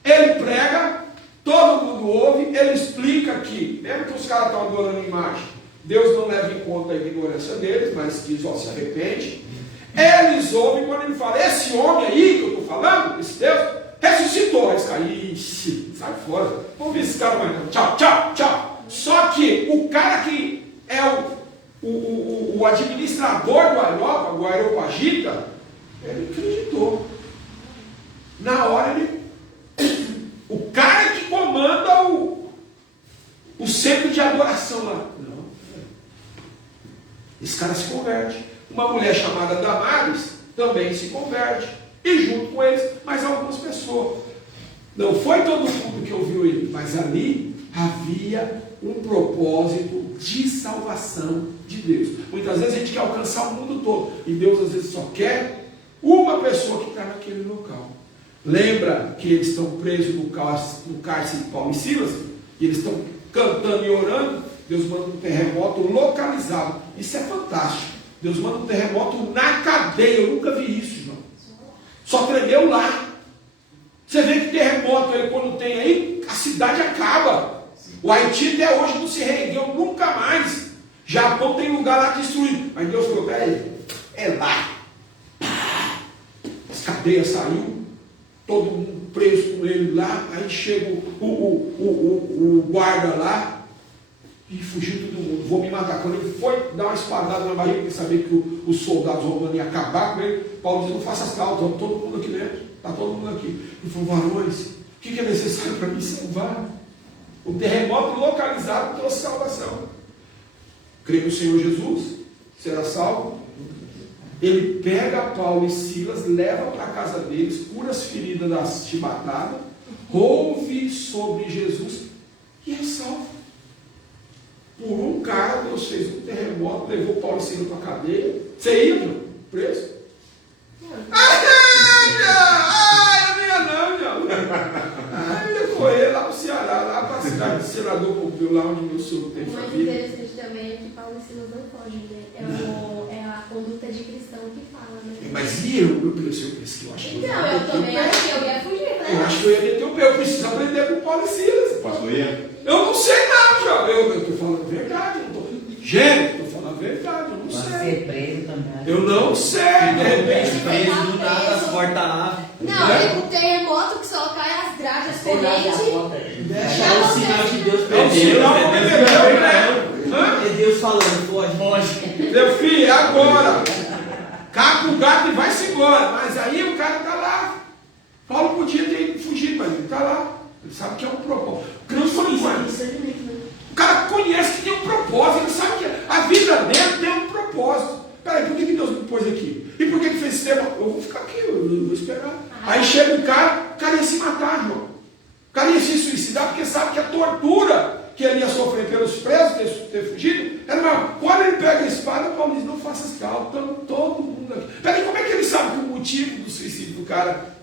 ele prega, todo mundo ouve, ele explica que, mesmo que os caras estão adorando imagem, Deus não leva em conta a ignorância deles, mas diz: ó, se arrepende. Eles ouvem quando ele fala: esse homem aí que eu estou falando, esse Deus, ressuscitou. Eles caem: ixi, sai fora, vamos ver esse cara mais não. Tchau, tchau, tchau. Só que o cara que é o administrador do Areopagita, ele acreditou. Na hora ele... O cara que comanda o centro de adoração lá. Não. Esse cara se converte. Uma mulher chamada Damaris também se converte. E junto com eles, mais algumas pessoas. Não foi todo mundo que ouviu ele, mas ali havia um propósito de salvação de Deus. Muitas vezes a gente quer alcançar o mundo todo. E Deus às vezes só quer uma pessoa que está naquele local. Lembra que eles estão presos no cárcere de Paulo e Silas? E eles estão cantando e orando. Deus manda um terremoto localizado. Isso é fantástico. Deus manda um terremoto na cadeia. Eu nunca vi isso, irmão. Só tremeu lá. Você vê que terremoto aí, quando tem aí, a cidade acaba. O Haiti até hoje não se reergueu nunca mais. Japão tem lugar lá destruído. Mas Deus falou: peraí, é lá. As cadeias saíram. Todo mundo preso com ele lá, aí chega o guarda lá e fugiu todo mundo, vou me matar. Quando ele foi dar uma espadada na barriga, porque sabia que os soldados romanos iam acabar com ele, Paulo disse: não faça as causas, vamos todo mundo aqui dentro, está todo mundo aqui. Ele falou: varões, o que é necessário para me salvar? Um terremoto localizado trouxe salvação. Crê no Senhor Jesus, será salvo. Ele pega Paulo e Silas, leva para a casa deles, cura as feridas da chibatada, ouve sobre Jesus e é salvo. Por um cara, Deus fez um terremoto, levou Paulo e Silas para a cadeia. Você ia, João? Preso? Eu não ia não, João. Eu ia correr lá para o Ceará, lá para a cidade de Senador Pompeu, lá onde meu sogro tem O mais família. interessante também é que Paulo e Silas não fogem, né? É a conduta de cristão que fala, né? Mas e eu pensei, eu acho que eu Então, eu também acho que eu ia fugir, né? Eu acho que eu ia meter o pé, eu preciso aprender com Paulo e Silas. Pastor Ian? Eu não sei não, João. Eu estou falando a verdade, eu não estou gênio, estou falando a verdade, eu não Pode sei. ser preso também. Eu não sei, de repente. Preso do nada, as portas abrem. Não, tem um terremoto que só cai as grades correntes. É o sinal de Deus É para um Deus. sinal É que Deus ele deu, falando. né? É Deus falando, foge. Meu filho, é agora. Capa o gato e vai-se embora. Mas aí o cara está lá. Paulo podia ter fugido, mas ele está lá. Ele sabe que é um propósito. O cara conhece que tem um propósito. Ele sabe que a vida dele tem um propósito. Peraí, por que Deus me pôs aqui? E por que fez esse tema? Eu vou ficar aqui, eu vou esperar. Aí chega um cara, o cara ia se matar, João. O cara ia se suicidar porque sabe que a tortura que ele ia sofrer pelos presos, ter fugido, era maior. Quando ele pega a espada, Paulo diz, não faça escala, estamos todo mundo aqui. Peraí, como é que ele sabe que o motivo do suicídio do cara?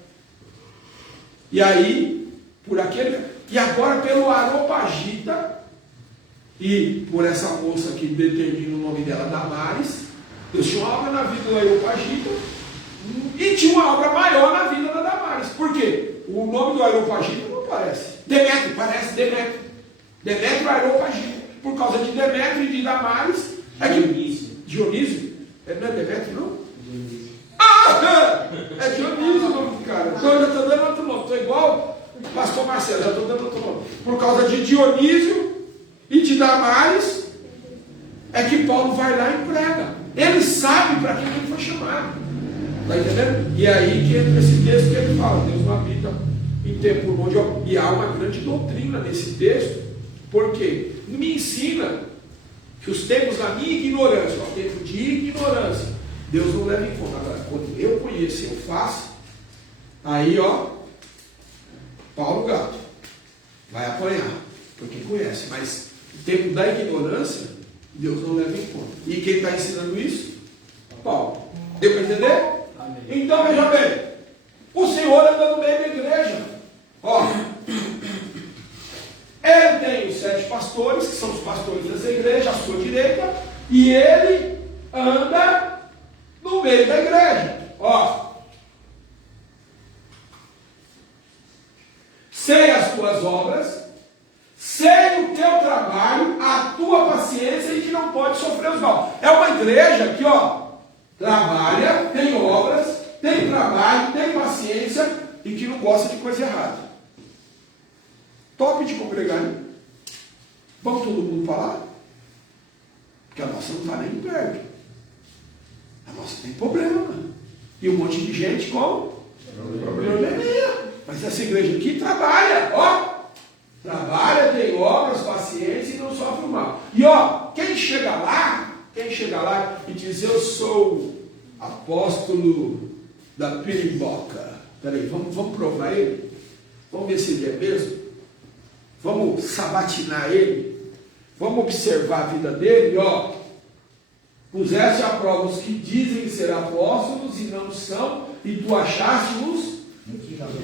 E aí, por aquele... E agora pelo Areopagita, e por essa moça que determina o nome dela, Damares, Deus tinha uma obra na vida do Areopagita, e tinha uma obra maior na vida da Damares. Por quê? O nome do Areopagita não aparece. Demétrio, parece Demétrio. Demétrio Areopagita. Por causa de Demétrio e de Damares. É Dionísio. Não é Demétrio, não? Dionísio. Ah! É Dionísio o nome do cara. Então eu já estou dando outro nome. Estou igual o pastor Marcelo, já estou dando outro nome. Por causa de Dionísio e de Damares, é que Paulo vai lá e prega. Ele sabe para quem ele foi chamado. Está entendendo? E aí que entra esse texto que ele fala, Deus não habita em templo onde eu... E há uma grande doutrina nesse texto, porque me ensina que os tempos da minha ignorância, o tempo de ignorância, Deus não leva em conta. Agora, quando eu conheço, eu faço, aí Paulo Gato vai apanhar, porque conhece, mas o tempo da ignorância, Deus não leva em conta. E quem está ensinando isso? Paulo. Deu para entender? Amém. Então veja bem, o Senhor anda no meio da igreja. Ele tem os 7 pastores, que são os pastores dessa igreja, à sua direita, e ele anda no meio da igreja. Sei as tuas obras, sei o teu trabalho, a tua paciência e que não pode sofrer os maus. É uma igreja que, trabalha, tem obras, tem trabalho, tem paciência e que não gosta de coisa errada. Top de congregar, né? Vamos todo mundo falar? Porque a nossa não está nem perto. A nossa tem problema. E um monte de gente com probleminha. Mas essa igreja aqui trabalha, trabalha, tem obras, paciência e não sofre o mal. E quem chega lá e diz, eu sou apóstolo da Pirimboca. Peraí, vamos provar ele? Vamos ver se ele é mesmo? Vamos sabatinar ele? Vamos observar a vida dele? Puseste à prova os que dizem ser apóstolos e não são, e tu achaste-os mentirosos.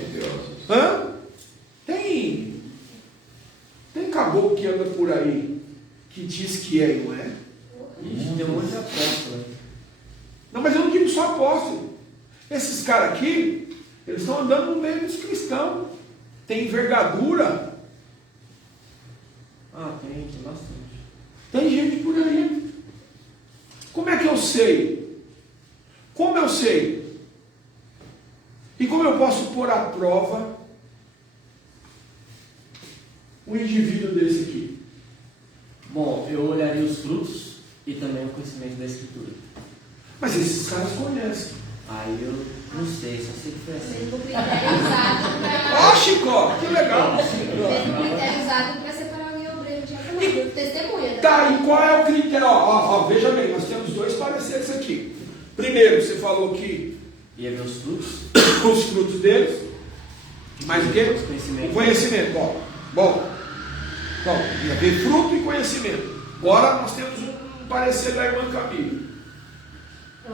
Tem caboclo que anda por aí que diz que é e não é? Tem um monte de apóstolo. Não, mas eu não digo só apóstolo. Esses caras aqui, eles estão andando no meio dos cristãos. Tem envergadura. Tem bastante. Tem gente por aí. Como é que eu sei? Como eu sei? E como eu posso pôr à prova um indivíduo desse aqui? Bom, eu olharia os frutos e também o conhecimento da Escritura. Mas esses caras conhecem. Aí eu não sei, só sei que foi assim. Mesmo critério usado para... Chicó, que legal. Mesmo critério usado para separar testemunha. Tá, e qual é o critério? Ó, veja bem, nós temos dois pareceres aqui. Primeiro, você falou que Ia ver os frutos? os frutos deles, mas o quê? Conhecimento. O conhecimento, ó. Bom, ia ver fruto e conhecimento. Agora nós temos um parecer da irmã Camila.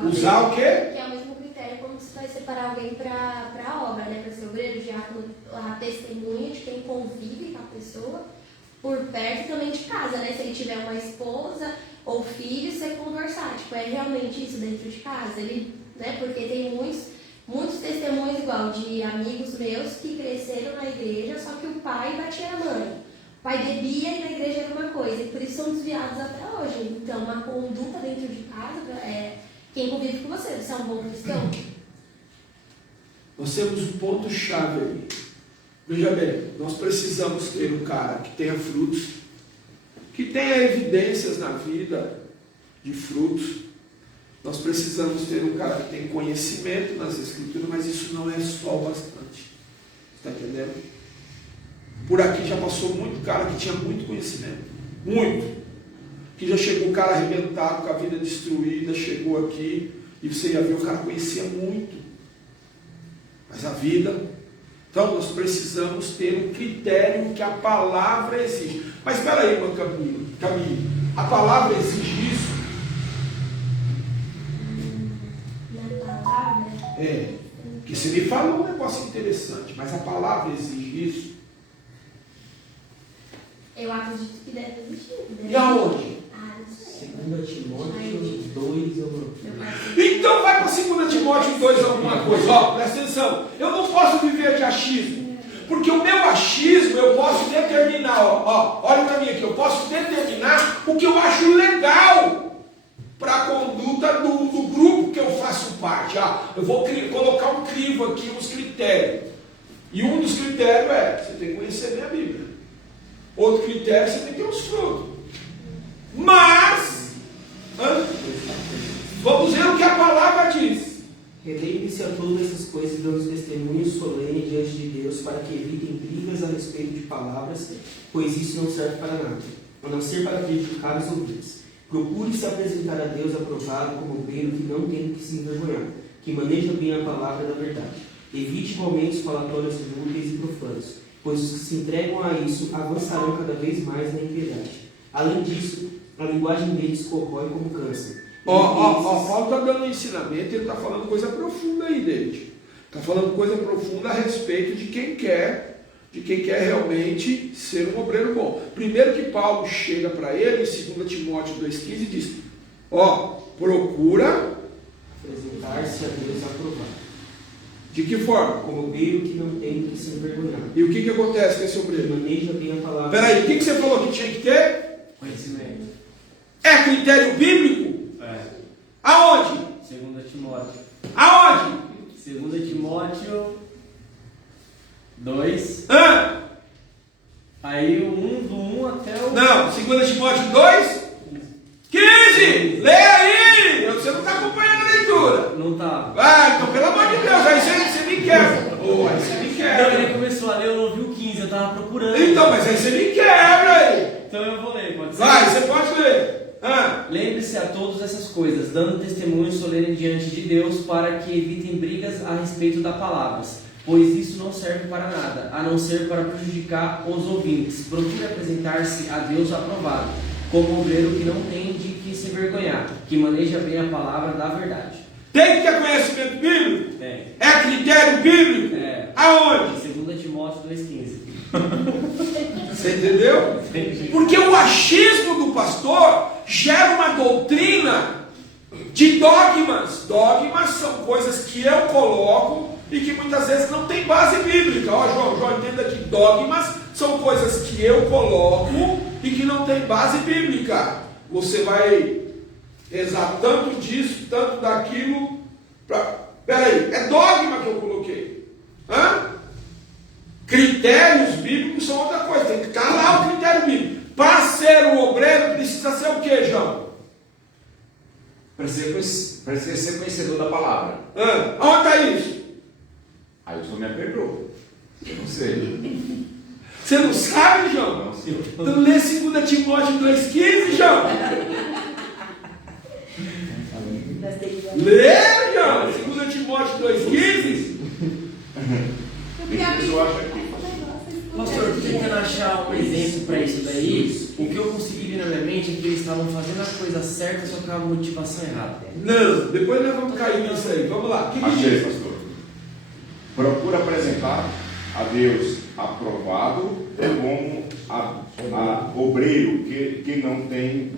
Usar o quê? Que é o mesmo critério como se vai separar alguém para a obra, né? Para ser obreiro, diácono, a testemunha de quem convive com a pessoa por perto e também de casa, né? Se ele tiver uma esposa ou filho, você conversar. Tipo, é realmente isso dentro de casa? Ele, né? Porque tem muitos testemunhos igual de amigos meus que cresceram na igreja, só que o pai batia a mãe. O pai bebia e na igreja era uma coisa, e por isso são desviados até hoje. Então, uma conduta dentro de casa é quem convive com você. Você é um bom cristão? Nós temos um ponto-chave aí. Veja bem, nós precisamos ter um cara que tenha frutos, que tenha evidências na vida de frutos. Nós precisamos ter um cara que tem conhecimento nas Escrituras, mas isso não é só o bastante. Está entendendo? Por aqui já passou muito cara que tinha muito conhecimento. Muito. Que já chegou o cara arrebentado, com a vida destruída, chegou aqui e você ia ver, o cara conhecia muito. Mas a vida... Então nós precisamos ter um critério que a palavra exige. Mas espera aí, irmã Camille, a palavra exige isso? Na palavra? É, que você me falou um negócio interessante, mas a palavra exige isso? Eu acredito que deve existir. E aonde? Não sei. 2 Timóteo 2, Então vai para 2 Timóteo 2 alguma coisa. Ó, presta atenção. Eu não posso viver de achismo. Porque o meu achismo eu posso determinar. Olha para mim aqui. Eu posso determinar o que eu acho legal para a conduta do grupo que eu faço parte. Eu vou colocar um crivo aqui, uns critérios. E um dos critérios é: você tem que conhecer bem a Bíblia. Outro critério, você tem que ter os frutos. Mas, vamos ver o que a palavra diz. Relembre-se a todas essas coisas, dando testemunho solene diante de Deus, para que evitem brigas a respeito de palavras, pois isso não serve para nada, a não ser para prejudicar os ouvintes. Procure se apresentar a Deus aprovado como obreiro que não tem que se envergonhar, que maneja bem a palavra da verdade. Evite igualmente os falatórios inúteis e profanos, pois os que se entregam a isso avançarão cada vez mais na impiedade. Além disso, a linguagem deles corrói como câncer. Paulo está dando um ensinamento, ele está falando coisa profunda aí, David. Está falando coisa profunda a respeito de quem quer realmente ser um obreiro bom. Primeiro que Paulo chega para ele, em 2 Timóteo 2,15, e diz: procura apresentar-se a Deus aprovado. De que forma? Como obreiro que não tem que se envergonhar. E o que acontece com esse obreiro? Maneja bem a palavra. Peraí, o que você falou que tinha que ter? Conhecimento. É critério bíblico? É. Aonde? 2 Timóteo. Aonde? 2 Timóteo 2. Aí do 1 até o... Não, 2 Timóteo 2, 15. Lê aí! Você não está acompanhando a leitura. Não tá. Então pelo amor de Deus, aí você me quebra. Aí você me Não, quebra. ele começou a ler, eu não vi o 15, eu tava procurando. Então, mas aí você me quebra aí. Então eu vou ler, pode ser? Vai, você pode ler. Lembre-se a todas essas coisas, dando testemunho solene diante de Deus, para que evitem brigas a respeito das palavras, pois isso não serve para nada, a não ser para prejudicar os ouvintes. Procure apresentar-se a Deus aprovado, como obreiro que não tem de que se envergonhar, que maneja bem a palavra da verdade. Tem que ter conhecimento bíblico? Tem. É critério bíblico? É. Aonde? 2 Timóteo 2,15. Você entendeu? Porque o achismo do pastor gera uma doutrina de dogmas. Dogmas são coisas que eu coloco e que muitas vezes não tem base bíblica. João, entenda que dogmas são coisas que eu coloco e que não tem base bíblica. Você vai rezar tanto disso, tanto daquilo. Peraí, é dogma que eu coloquei. Critérios bíblicos são outra coisa. Tem que estar lá o critério bíblico. Para ser um obreiro precisa ser o que, João? Precisa ser conhecedor da palavra. Onde está isso? Aí o senhor me apertou. Eu não sei. Você não sabe, João? Não, senhor. Então lê 2 Timóteo 2,15, João. Lê, João. 2 Timóteo 2,15. Tem pessoa acha que Pastor, tô tentando achar um exemplo para isso daí. O que eu consegui ver na minha mente é que eles estavam fazendo a coisa certa, só com a motivação errada. Não, depois nós vamos cair nisso aí. Vamos lá. O que achei, diz? pastor. Procura apresentar a Deus aprovado como a obreiro que não tem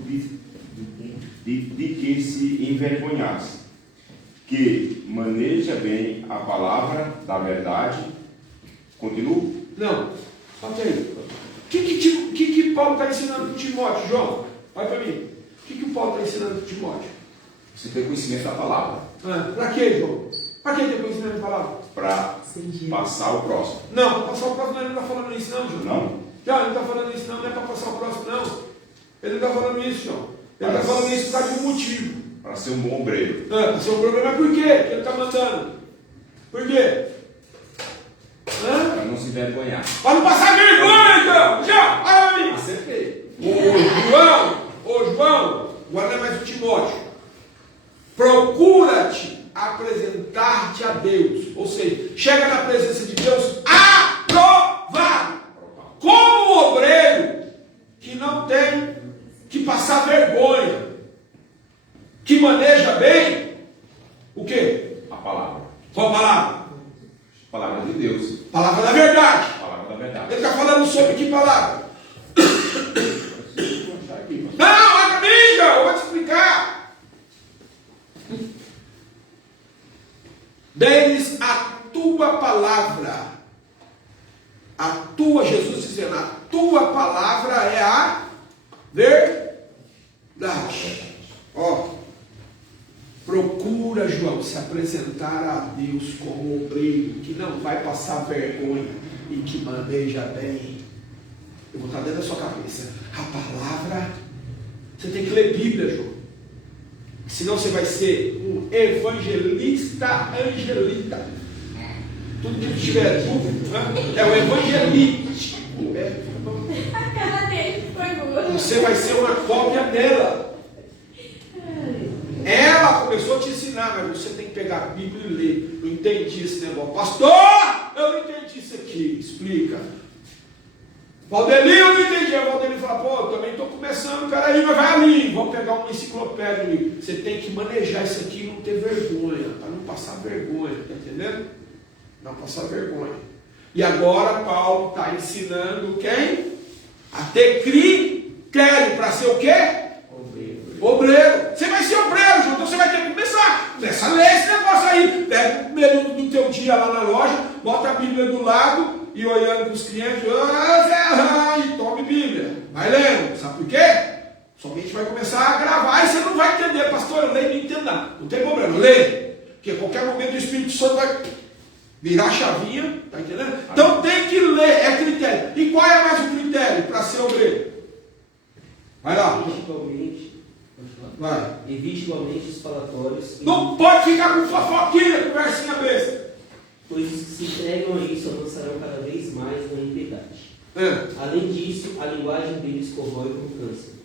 de que se envergonhasse, que maneja bem a palavra da verdade. Continua? Não. Solta aí. O que Paulo está ensinando para Timóteo, João? Vai para mim. O que o Paulo está ensinando para Timóteo? Você tem conhecimento da palavra Para quê, João? Para que ter conhecimento da palavra? para passar o próximo. Não, para passar o próximo ele não está falando isso não, João. Não? Já, ele não está falando isso não é para passar o próximo não. Ele não está falando isso, João. Ele está falando isso por causa de um motivo. Para ser um bom obreiro. Para ser um problema, por quê que ele está mandando? Por quê? Para não se envergonhar. Para não passar vergonha, então! Já! Ai! Acertei. Ô João, agora não é mais o Timóteo. Procura-te apresentar-te a Deus. Ou seja, chega na presença de Deus aprovado. Como obreiro que não tem que passar vergonha, que maneja bem o quê? A palavra. Qual palavra? A palavra de Deus. Palavra da verdade. A palavra da verdade. Ele está falando sobre que palavra? Vou achar aqui, pastor. Não, olha para mim, João, eu vou te explicar. Deles a tua palavra. A tua, Jesus dizendo, a tua palavra é a verdade. Ó, procura, João, se apresentar a Deus como obreiro, que não vai passar vergonha e que maneja bem. Eu vou estar dentro da sua cabeça. A palavra, você tem que ler Bíblia, João. Senão você vai ser um evangelista angelita. Tudo que tiver dúvida, né? É o evangelístico. A cara dele foi boa. Você vai ser uma cópia dela. Ela começou a te ensinar, mas você tem que pegar a Bíblia e ler. Não entendi esse negócio. Pastor, eu não entendi isso aqui. Explica. Valdeli, eu não entendi. A Valdeli fala, pô, eu também estou começando, peraí, mas vai ali. Vamos pegar uma enciclopédia ali. Você tem que manejar isso aqui e não ter vergonha, para não passar vergonha, tá entendendo? Não passar vergonha. E agora Paulo está ensinando quem? A ter critério para ser o quê? Obreiro. Você vai ser obreiro, João, então você vai ter que começar. Começa a ler esse negócio aí. Pega o período do teu dia lá na loja, bota a Bíblia do lado e olhando para os clientes, e tome Bíblia. Vai lendo. Sabe por quê? Somente vai começar a gravar e você não vai entender. Pastor, eu leio e não entendo nada. Não tem problema, lê. Porque a qualquer momento o Espírito Santo vai virar a chavinha, tá entendendo? Então tem que ler, é critério. E qual é mais o critério para ser obreiro? Vai lá. Vai. Evite igualmente os falatórios. Não pode ficar com fofoquinha, conversinha besta. Pois os que se entregam a isso avançarão cada vez mais na impiedade. Além disso, a linguagem deles corrói como câncer.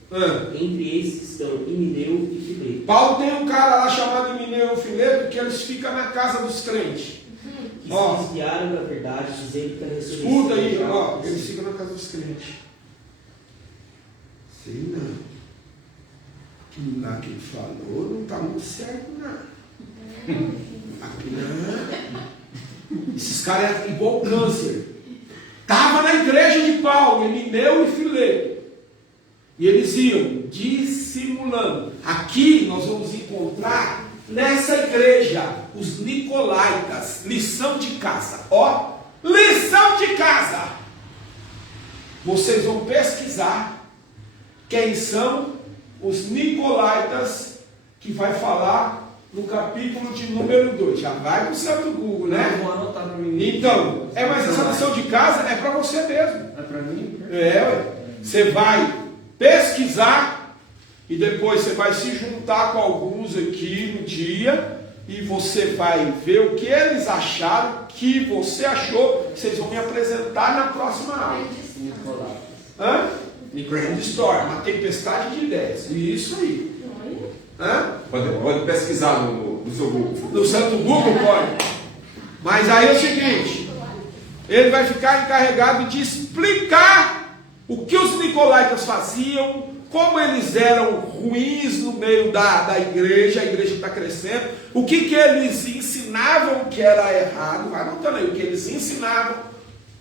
Entre esses estão Himeneu e Fileto. Paulo tem um cara lá chamado Himeneu e Fileto que eles ficam na casa dos crentes. Que se desviaram da verdade, dizendo que a ressurreição. Escuta aí, já ó, aconteceu. eles ficam na casa dos crentes. Sei não. Aquilo lá que ele falou não está muito certo, não. Aqui não. Esses caras eram igual câncer. Estava na igreja de Paulo, Himeneu e Fileto. E eles iam dissimulando. Aqui nós vamos encontrar nessa igreja os nicolaítas. Lição de casa. Ó, lição de casa. Vocês vão pesquisar quem são os nicolaítas, que vai falar no capítulo de número 2. Já vai para o santo Google, né? Vou anotar para mim. Então, mas essa lição de casa é para você mesmo. É para mim? Você vai pesquisar e depois você vai se juntar com alguns aqui no dia e você vai ver o que eles acharam, que você achou, que vocês vão me apresentar na próxima aula. Nicolás. Hã? Nicolás. Brainstorm, uma tempestade de ideias. Isso aí. Hã? Pode pesquisar no seu Google. No santo Google pode. Mas aí é o seguinte, ele vai ficar encarregado de explicar o que os nicolaítas faziam, como eles eram ruins no meio da igreja, a igreja está crescendo, o que eles ensinavam que era errado, vai anotando aí, o que eles ensinavam,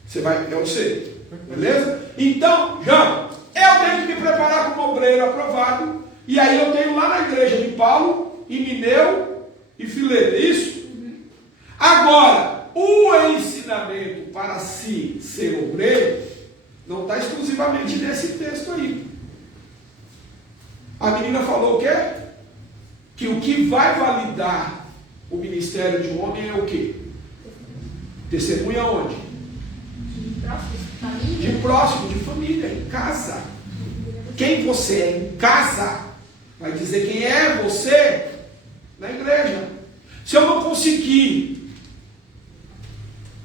você vai, eu sei, beleza? Então, João, eu tenho que me preparar como obreiro aprovado, e aí eu tenho lá na igreja de Paulo, Himeneu e Fileto, é isso? Agora, o ensinamento para si ser obreiro não está exclusivamente nesse texto aí. A menina falou o quê? Que o que vai validar o ministério de um homem é o quê? Testemunha onde? De próximo, família. De próximo, de família, em casa. Quem você é em casa vai dizer quem é você na igreja. Se eu não conseguir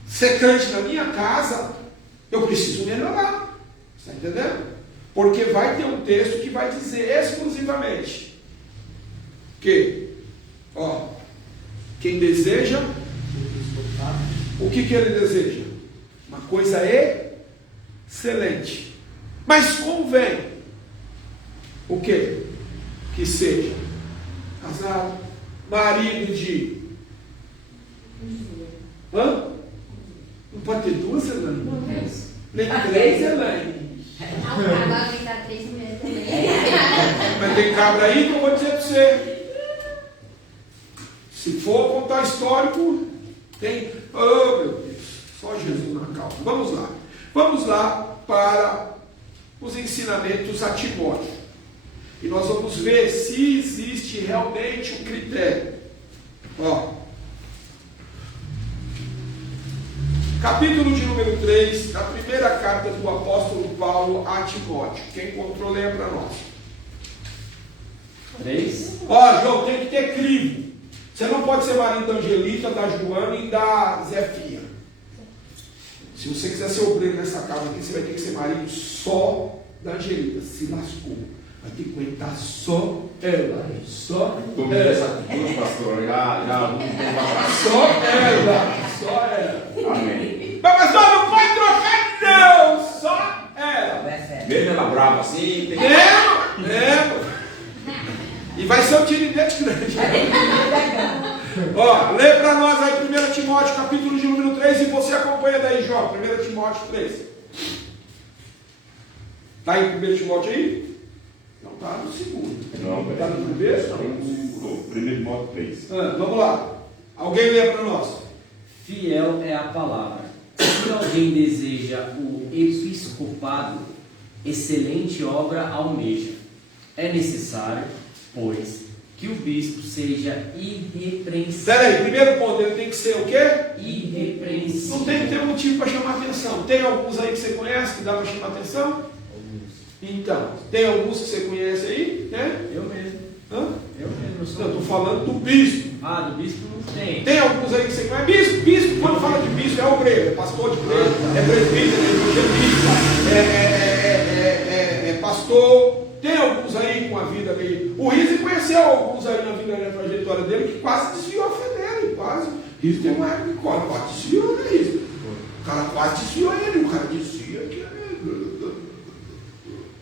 ser crente na minha casa, eu preciso melhorar. Está entendendo? Porque vai ter um texto que vai dizer exclusivamente que, ó, quem deseja, o que ele deseja? Uma coisa excelente. Mas convém o quê? Que seja casado, marido de... Hã? Não pode ter duas, Elaine? Nem três, Elaine. Agora vem dar 3 mulheres também. Mas tem cabra aí que eu vou dizer para você. Se for contar histórico, tem... Oh, meu Deus. Só Jesus na calma. Vamos lá. Vamos lá para os ensinamentos a Timóteo. E nós vamos ver se existe realmente um critério. Ó. Capítulo de número 3, da primeira carta do apóstolo Paulo a Timóteo. Quem encontrou, leia para nós. 3. Ó, João, tem que ter crivo. Você não pode ser marido da Angelita, da Joana e da Zefinha. Se você quiser ser obreiro nessa casa aqui, você vai ter que ser marido só da Angelita. Se lascou. Vai ter que aguentar só ela. Só Como ela. essa tudo, pastor, já há muito tempo atrás. Só ela. Só ela. Amém. Mas não pode trocar, não. Só ela. Mesmo ela brava assim, tem que... É. E vai ser um tirinete grande. Ó, lê para nós aí 1 Timóteo, capítulo de número 3, e você acompanha daí, João. 1 Timóteo 3. Está aí 1 Timóteo aí? Não, está no segundo. Não, Está no primeiro? Não. Primeiro modo 3. Vamos lá. Alguém lê para nós. Fiel é a palavra. Se alguém deseja o episcopado, excelente obra almeja. É necessário, pois, que o bispo seja irrepreensível. Espera aí, primeiro ponto, ele tem que ser o quê? Irrepreensível. Não tem que ter motivo para chamar atenção. Tem alguns aí que você conhece que dá para chamar atenção? Então, tem alguns que você conhece aí, né? Eu mesmo. Hã? Eu mesmo sou. Eu estou falando do bispo. Ah, do bispo não tem. Tem alguns aí que você conhece. Bispo, quando fala de bispo, é obreiro, é pastor de igreja, é presbítero, é evangelista, é pastor. Tem alguns aí com a vida meio... O Rizzi conheceu alguns aí na vida, na trajetória dele, que quase desviou a fé dele, quase. Rizzi tem uma época que quase desviou, né, Rizzi? O cara quase desviou ele, o cara dizia que...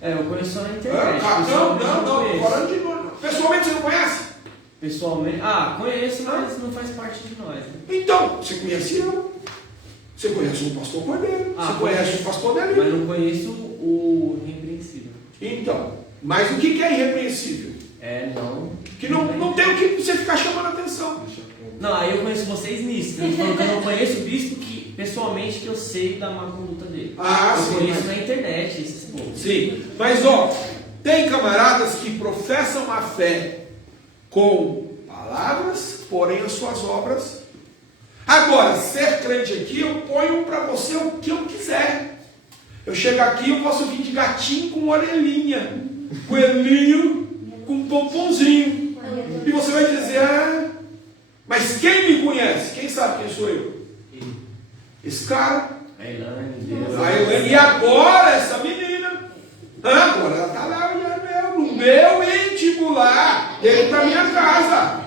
Eu conheço só na internet. Não, Pessoalmente falando de novo. Pessoalmente você não conhece? Pessoalmente, conheço, mas não faz parte de nós. Né? Então, você conhece eu. Você conhece o pastor Cordeiro. Você conhece o pastor Delio. Mas não conheço o irrepreensível. Então, mas o que é irrepreensível? Não. Que não tem o que você ficar chamando atenção. Não, aí eu conheço vocês nisso. Eu falando que eu não conheço o bispo que, pessoalmente, que eu sei da má conduta dele. Ah, eu sim, conheço mas... na internet esses povos. Sim, mas tem camaradas que professam a fé com palavras, porém as suas obras. Agora, ser crente aqui, eu ponho para você o que eu quiser. Eu chego aqui, eu posso vir de gatinho com orelhinha, coelhinho com pomponzinho. E você vai dizer, mas quem me conhece? Quem sabe quem sou eu? Esse cara. A Elaine, e agora essa menina, agora ela está lá no meu íntimo lá, dentro da minha casa.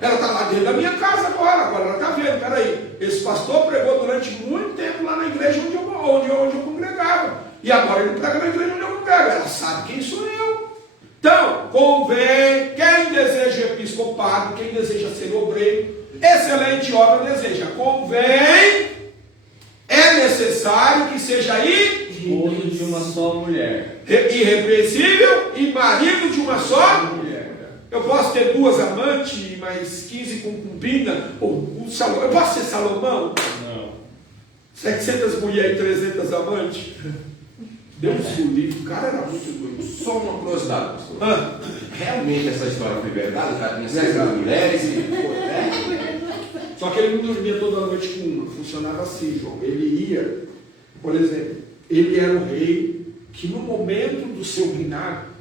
Ela está lá dentro da minha casa agora ela está vendo, peraí, esse pastor pregou durante muito tempo lá na igreja onde eu congregava. E agora ele prega na igreja onde eu congrego. Ela sabe quem sou eu. Então, convém, quem deseja episcopado, quem deseja ser obreiro, excelente obra deseja. Convém, é necessário que seja esposo de uma só mulher, irrepreensível e marido de uma só mulher. Eu posso ter 2 amantes e mais 15 concubinas? Eu posso ser Salomão? Não. 700 mulheres e 300 amantes? Deus o livre, o cara era muito doido. Só uma curiosidade, pastor. Realmente essa história foi verdade? O cara tinha 6 mulheres e... Só que ele não dormia toda noite com uma. Funcionava assim, João. Ele ia, por exemplo, ele era o rei que no momento do seu reinado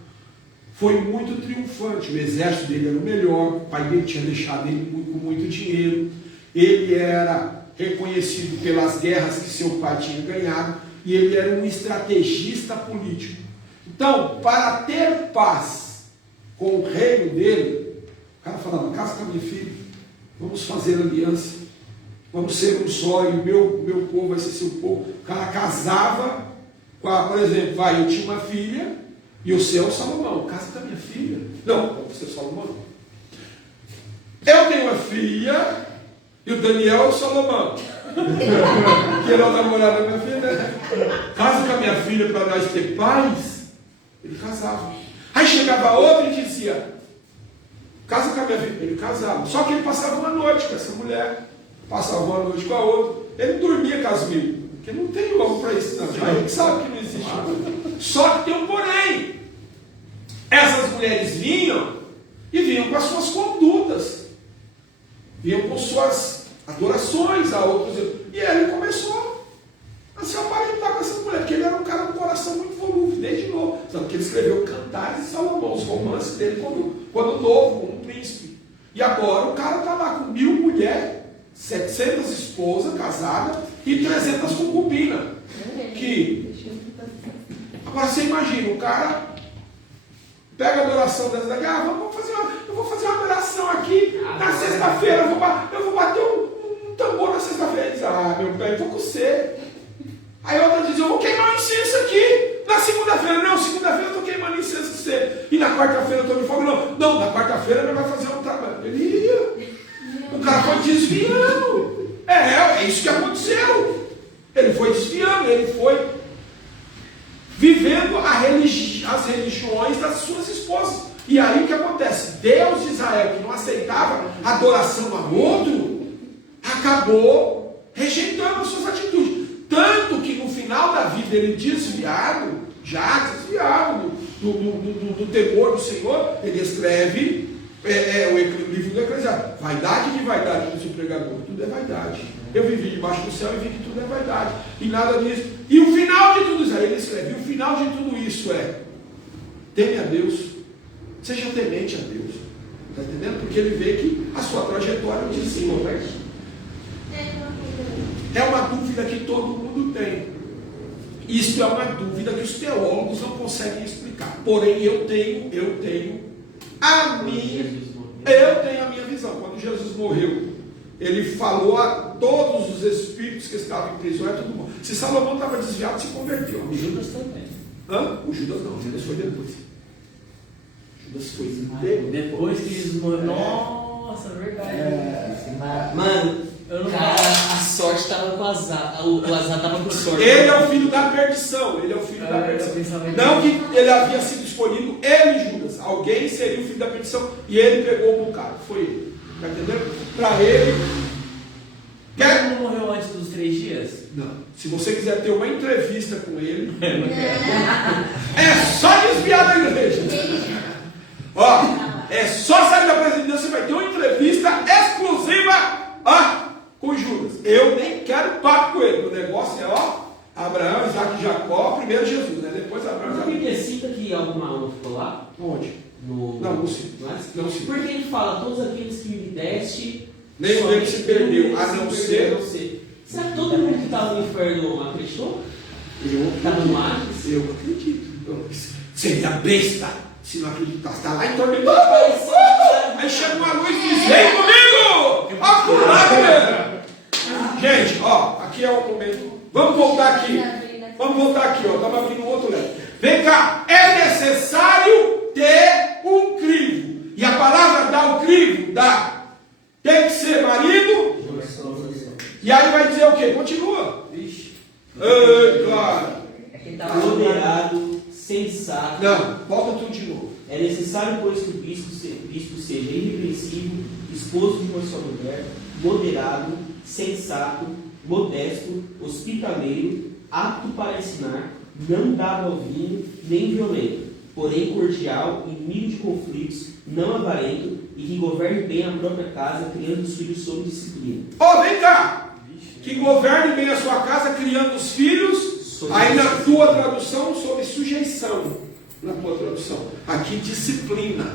foi muito triunfante. O exército dele era o melhor, o pai dele tinha deixado ele com muito dinheiro. Ele era reconhecido pelas guerras que seu pai tinha ganhado. E ele era um estrategista político. Então, para ter paz com o reino dele, o cara falava: casa com a minha filha, vamos fazer aliança, vamos ser um só, e o meu povo vai ser seu povo. O cara casava com por exemplo, eu tinha uma filha, e o seu é o Salomão, casa com a minha filha. Não, você é o Salomão. Eu tenho uma filha, e o Daniel é o Salomão. Que era o namorado da minha filha. Casa com a minha filha para nós ter paz. Ele casava. Aí chegava outro e dizia: casa com a minha filha. Ele casava. Só que ele passava uma noite com essa mulher, passava uma noite com a outra. Ele não dormia com as mil, porque não tem como para isso, não. Já a gente sabe que não existe. Só que tem um porém. Essas mulheres vinham com as suas condutas, vinham com suas adorações a outros. E ele começou a se aparentar com essa mulher, porque ele era um cara com um coração muito volúvel, desde novo. Sabe que ele escreveu Cantares de Salomão, os romances dele quando novo, como um príncipe. E agora o cara está lá com 1000 mulheres, 700 esposas casadas e 300 concubinas. Agora você imagina, o cara pega a adoração dessa daqui, eu vou fazer uma adoração aqui na sexta-feira, eu vou bater um tambor na sexta-feira. Ele diz: meu pai, eu vou com você. Aí outra diz: eu vou queimar um incenso aqui. Na segunda-feira, não, segunda-feira eu estou queimando incenso com você. E na quarta-feira eu estou de fogo, não, na quarta-feira ele vai fazer um trabalho. Ele ia. O cara foi desviando. É isso que aconteceu. Ele foi desviando, ele foi vivendo as religiões das suas esposas. E aí o que acontece? Deus de Israel, que não aceitava adoração a outro, acabou rejeitando as suas atitudes. Tanto que no final da vida ele desviado do temor do Senhor, ele escreve o livro do Eclesiastes. Vaidade de vaidade, diz o pregador. Tudo é vaidade. Eu vivi debaixo do céu e vi que tudo é vaidade. E nada disso. E o final de tudo isso, aí ele escreve, e o final de tudo isso é: teme a Deus, seja temente a Deus. Está entendendo? Porque ele vê que a sua trajetória te ensina, né? É uma dúvida que todo mundo tem. Isso é uma dúvida que os teólogos não conseguem explicar. Porém, eu tenho a minha visão. Quando Jesus morreu, ele falou a todos os espíritos que estavam em prisão: é tudo bom. Se Salomão estava desviado, se converteu. O Judas também. O Judas não, o Judas foi depois. Judas foi depois que eles morreram. Nossa, verdade. Mano, a sorte estava com o azar. O azar estava com sorte. Ele é o filho da perdição. Não que ele havia sido escolhido, ele e Judas. Alguém seria o filho da perdição e ele pegou o bocado. Foi ele. Está entendendo? Para ele. Ele não morreu antes dos 3 dias? Não. Se você quiser ter uma entrevista com ele, é só desviar da igreja. É só sair da presença de Deus, você vai ter uma entrevista exclusiva com Judas. Eu nem quero papo com ele. O negócio é Abraão, Isaac e Jacó, primeiro Jesus, né? Depois Abraão. Não me cita que alguma alma ficou lá? Onde? Não cita. Porque ele fala: todos aqueles que me deste, nenhum deles se perdeu, a não ser Será que todo mundo que estava no inferno acreditou? Estava no Hades? Eu acredito. Seria besta se não acreditasse. Está lá em torno de aí chega uma luz e diz: vem comigo! Ó, por lá, galera! Gente, ó, aqui é o momento. Vamos voltar aqui. Ó. Estamos abrindo um outro lado. Vem cá. É necessário ter um crivo. E a palavra dá o crivo? Dá. Tem que ser marido. E aí vai dizer o quê? Continua. Claro. Moderado, sensato. Não, volta tudo de novo. É necessário, pois, que o bispo seja irrepreensível, esposo de uma só mulher, moderado, sensato, modesto, hospitaleiro, apto para ensinar, não dado ao vinho, nem violento, porém cordial, inimigo de conflitos, não avarento, e que governe bem a própria casa, criando os filhos sob disciplina. Vem cá! Que governe bem a sua casa, criando os filhos, aí na tua tradução, sob sujeição. Na tua tradução. Aqui, disciplina.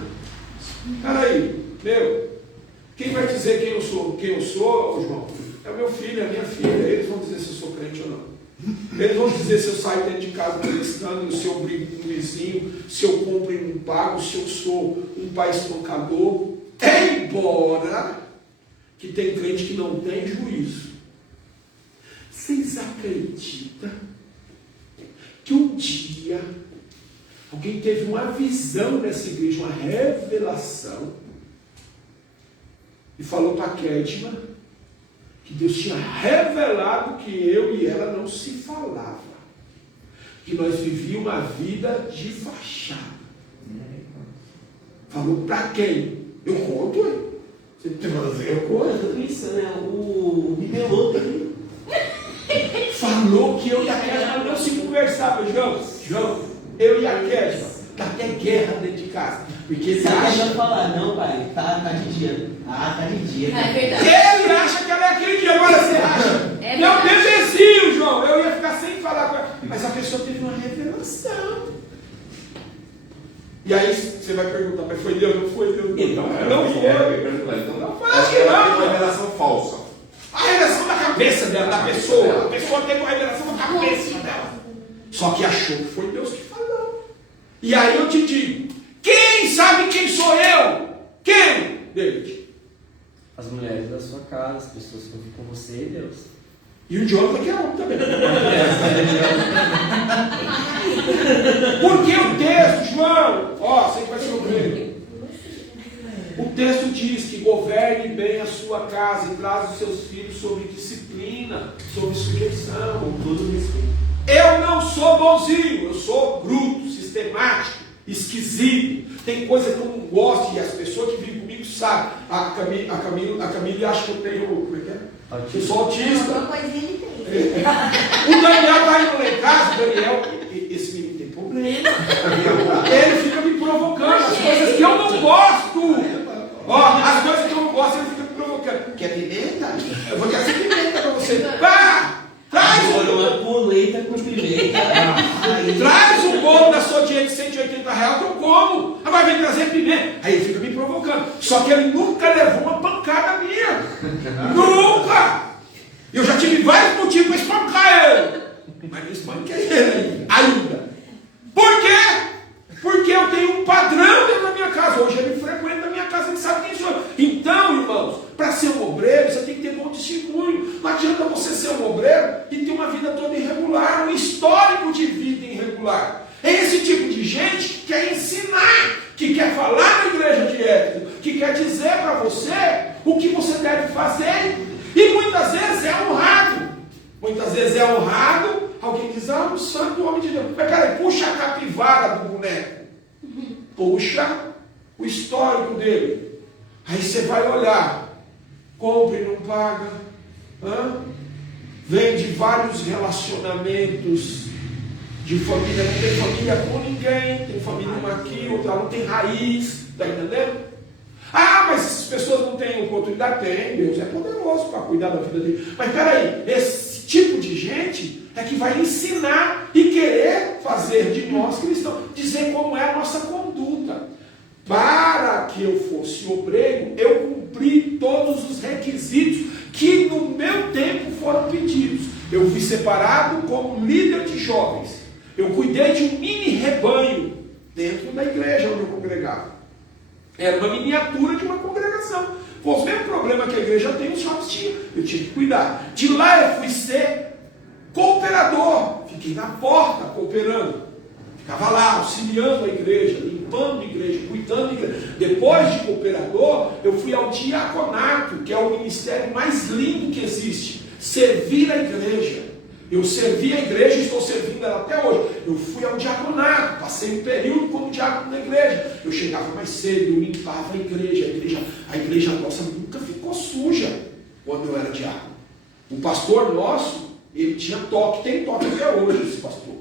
Peraí, quem vai dizer quem eu sou, João? É o meu filho, é a minha filha. Eles vão dizer se eu sou crente ou não. Eles vão dizer se eu saio dentro de casa molestando, se eu brigo com o vizinho, se eu compro e não pago, se eu sou um pai espancador. Embora que tem crente que não tem juízo. Vocês acreditam que um dia alguém teve uma visão nessa igreja, uma revelação, e falou para a Kedma que Deus tinha revelado que eu e ela não se falava, que nós vivíamos uma vida de fachada. Falou para quem? Eu conto, hein? Você tem que fazer, eu conto. Eu estou pensando, o bibelô também. Falou que eu e a Kedma não se conversavam, João, eu e a Kedma, dá até guerra dentro de casa. Porque ele acha. Vai falar, não, pai, tá de dia. Tá de dia. É verdade. Ele acha que ela é aquele dia, agora você acha. É Meu verdade. bebezinho, João, eu ia ficar sem falar com ela. Mas a pessoa teve uma revelação. E aí você vai perguntar, mas foi Deus? Não foi Deus? Então, Não foi. Não foi. Acho que ela não. tem uma revelação falsa. A revelação da cabeça dela, da pessoa. A pessoa teve uma revelação da cabeça dela. Só que achou que foi Deus que falou. E aí eu te digo, quem sabe quem sou eu? Quem? David. As mulheres da sua casa, as pessoas que vivem com você e Deus. E o Jonathan que é homem também. Porque o texto, João, você que vai sofrer. O texto diz que governe bem a sua casa e traz os seus filhos sob disciplina, sob sujeição, com todo respeito. Eu não sou bonzinho, eu sou bruto, sistemático, esquisito. Tem coisa que eu não gosto e as pessoas que vivem comigo sabem. A Camila acha que eu tenho, como é que é? Eu sou autista. Uma coisinha ele tem. O Daniel está indo lá em casa, Daniel, esse menino tem problema. Ele fica me provocando, as coisas que eu não gosto. As coisas que eu não gosto, ele fica me provocando. Quer pimenta? Eu vou trazer pimenta para você. Traz uma polenta com pimenta. Traz um bolo da sua dinheiro de R$180 que eu como. Agora vem trazer pimenta. Aí ele fica me provocando. Só que ele nunca levou uma pancada minha. Nunca! Eu já tive vários motivos para espancar ele. Mas não espanquei ele ainda. Por quê? Porque eu tenho um padrão dentro da minha casa. Hoje ele frequenta a minha casa, ele sabe quem sou eu. Então, irmãos, para ser um obreiro, você tem que ter bom testemunho. Não adianta você ser um obreiro e ter uma vida toda irregular, um histórico de vida irregular. É esse tipo de gente que quer ensinar, que quer falar na igreja de Éfeso, que quer dizer para você o que você deve fazer. E muitas vezes é honrado. Muitas vezes é honrado. Alguém diz, o santo homem de Deus. Mas peraí, puxa a capivara do boneco. Puxa o histórico dele. Aí você vai olhar. Compra e não paga. Vem de vários relacionamentos de família. Não tem família com ninguém. Tem família uma aqui, outra não tem raiz. Está entendendo? Mas essas pessoas não têm oportunidade? Tem, Deus é poderoso para cuidar da vida dele. Mas peraí, esse tipo de gente é que vai ensinar e querer fazer de nós cristãos, dizer como é a nossa conduta. Para que eu fosse obreiro, eu cumpri todos os requisitos que no meu tempo foram pedidos. Eu fui separado como líder de jovens. Eu cuidei de um mini rebanho dentro da igreja onde eu congregava. Era uma miniatura de uma congregação. Foi o mesmo problema que a igreja tem, os jovens tinham. Eu tinha que cuidar. De lá eu fui ser cooperador. Fiquei na porta cooperando. Ficava lá auxiliando a igreja, limpando a igreja, cuidando da igreja. Depois de cooperador, eu fui ao diaconato, que é o ministério mais lindo que existe. Servir a igreja. Eu servi a igreja e estou servindo ela até hoje. Eu fui ao diaconato, passei um período como diácono na igreja. Eu chegava mais cedo, eu limpava a igreja. A igreja nossa nunca ficou suja quando eu era diácono. O pastor nosso, ele tinha toque, tem toque até hoje esse pastor.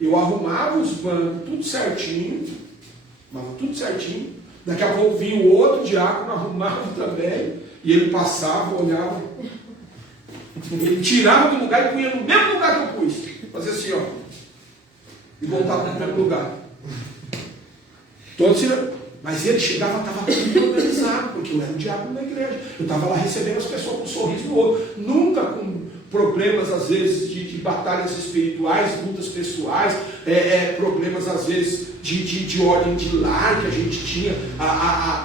Eu arrumava os bancos, tudo certinho. Daqui a pouco vinha o outro diácono, arrumava também. E ele passava, olhava. Ele tirava do lugar e punha no mesmo lugar que eu pus. Fazia assim, ó. E voltava no mesmo lugar. Todos tirando. Mas ele chegava, estava tudo organizado, porque eu era um diácono da igreja. Eu estava lá recebendo as pessoas com um sorriso no olho. Nunca com problemas, às vezes, de batalhas espirituais, lutas pessoais, problemas, às vezes, de ordem de lar que a gente tinha,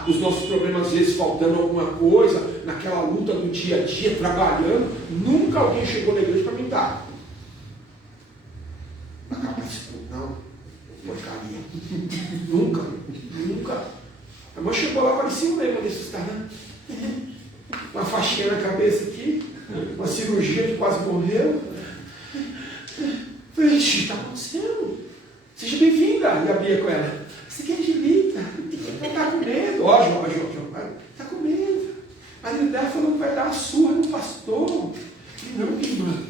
os nossos problemas, às vezes, faltando alguma coisa, naquela luta do dia a dia, trabalhando. Nunca alguém chegou na igreja para me dar. Não, porcaria. Nunca. A irmã chegou lá, parecia um lema desses caras. Uma faixinha na cabeça aqui, uma cirurgia que quase morreu. Falei, o que está acontecendo? Seja bem-vinda. E a Bia com ela. Você quer Angelita? Ela está com medo. Ó, João, está com medo. A dela falou que vai dar uma surra no pastor. Não,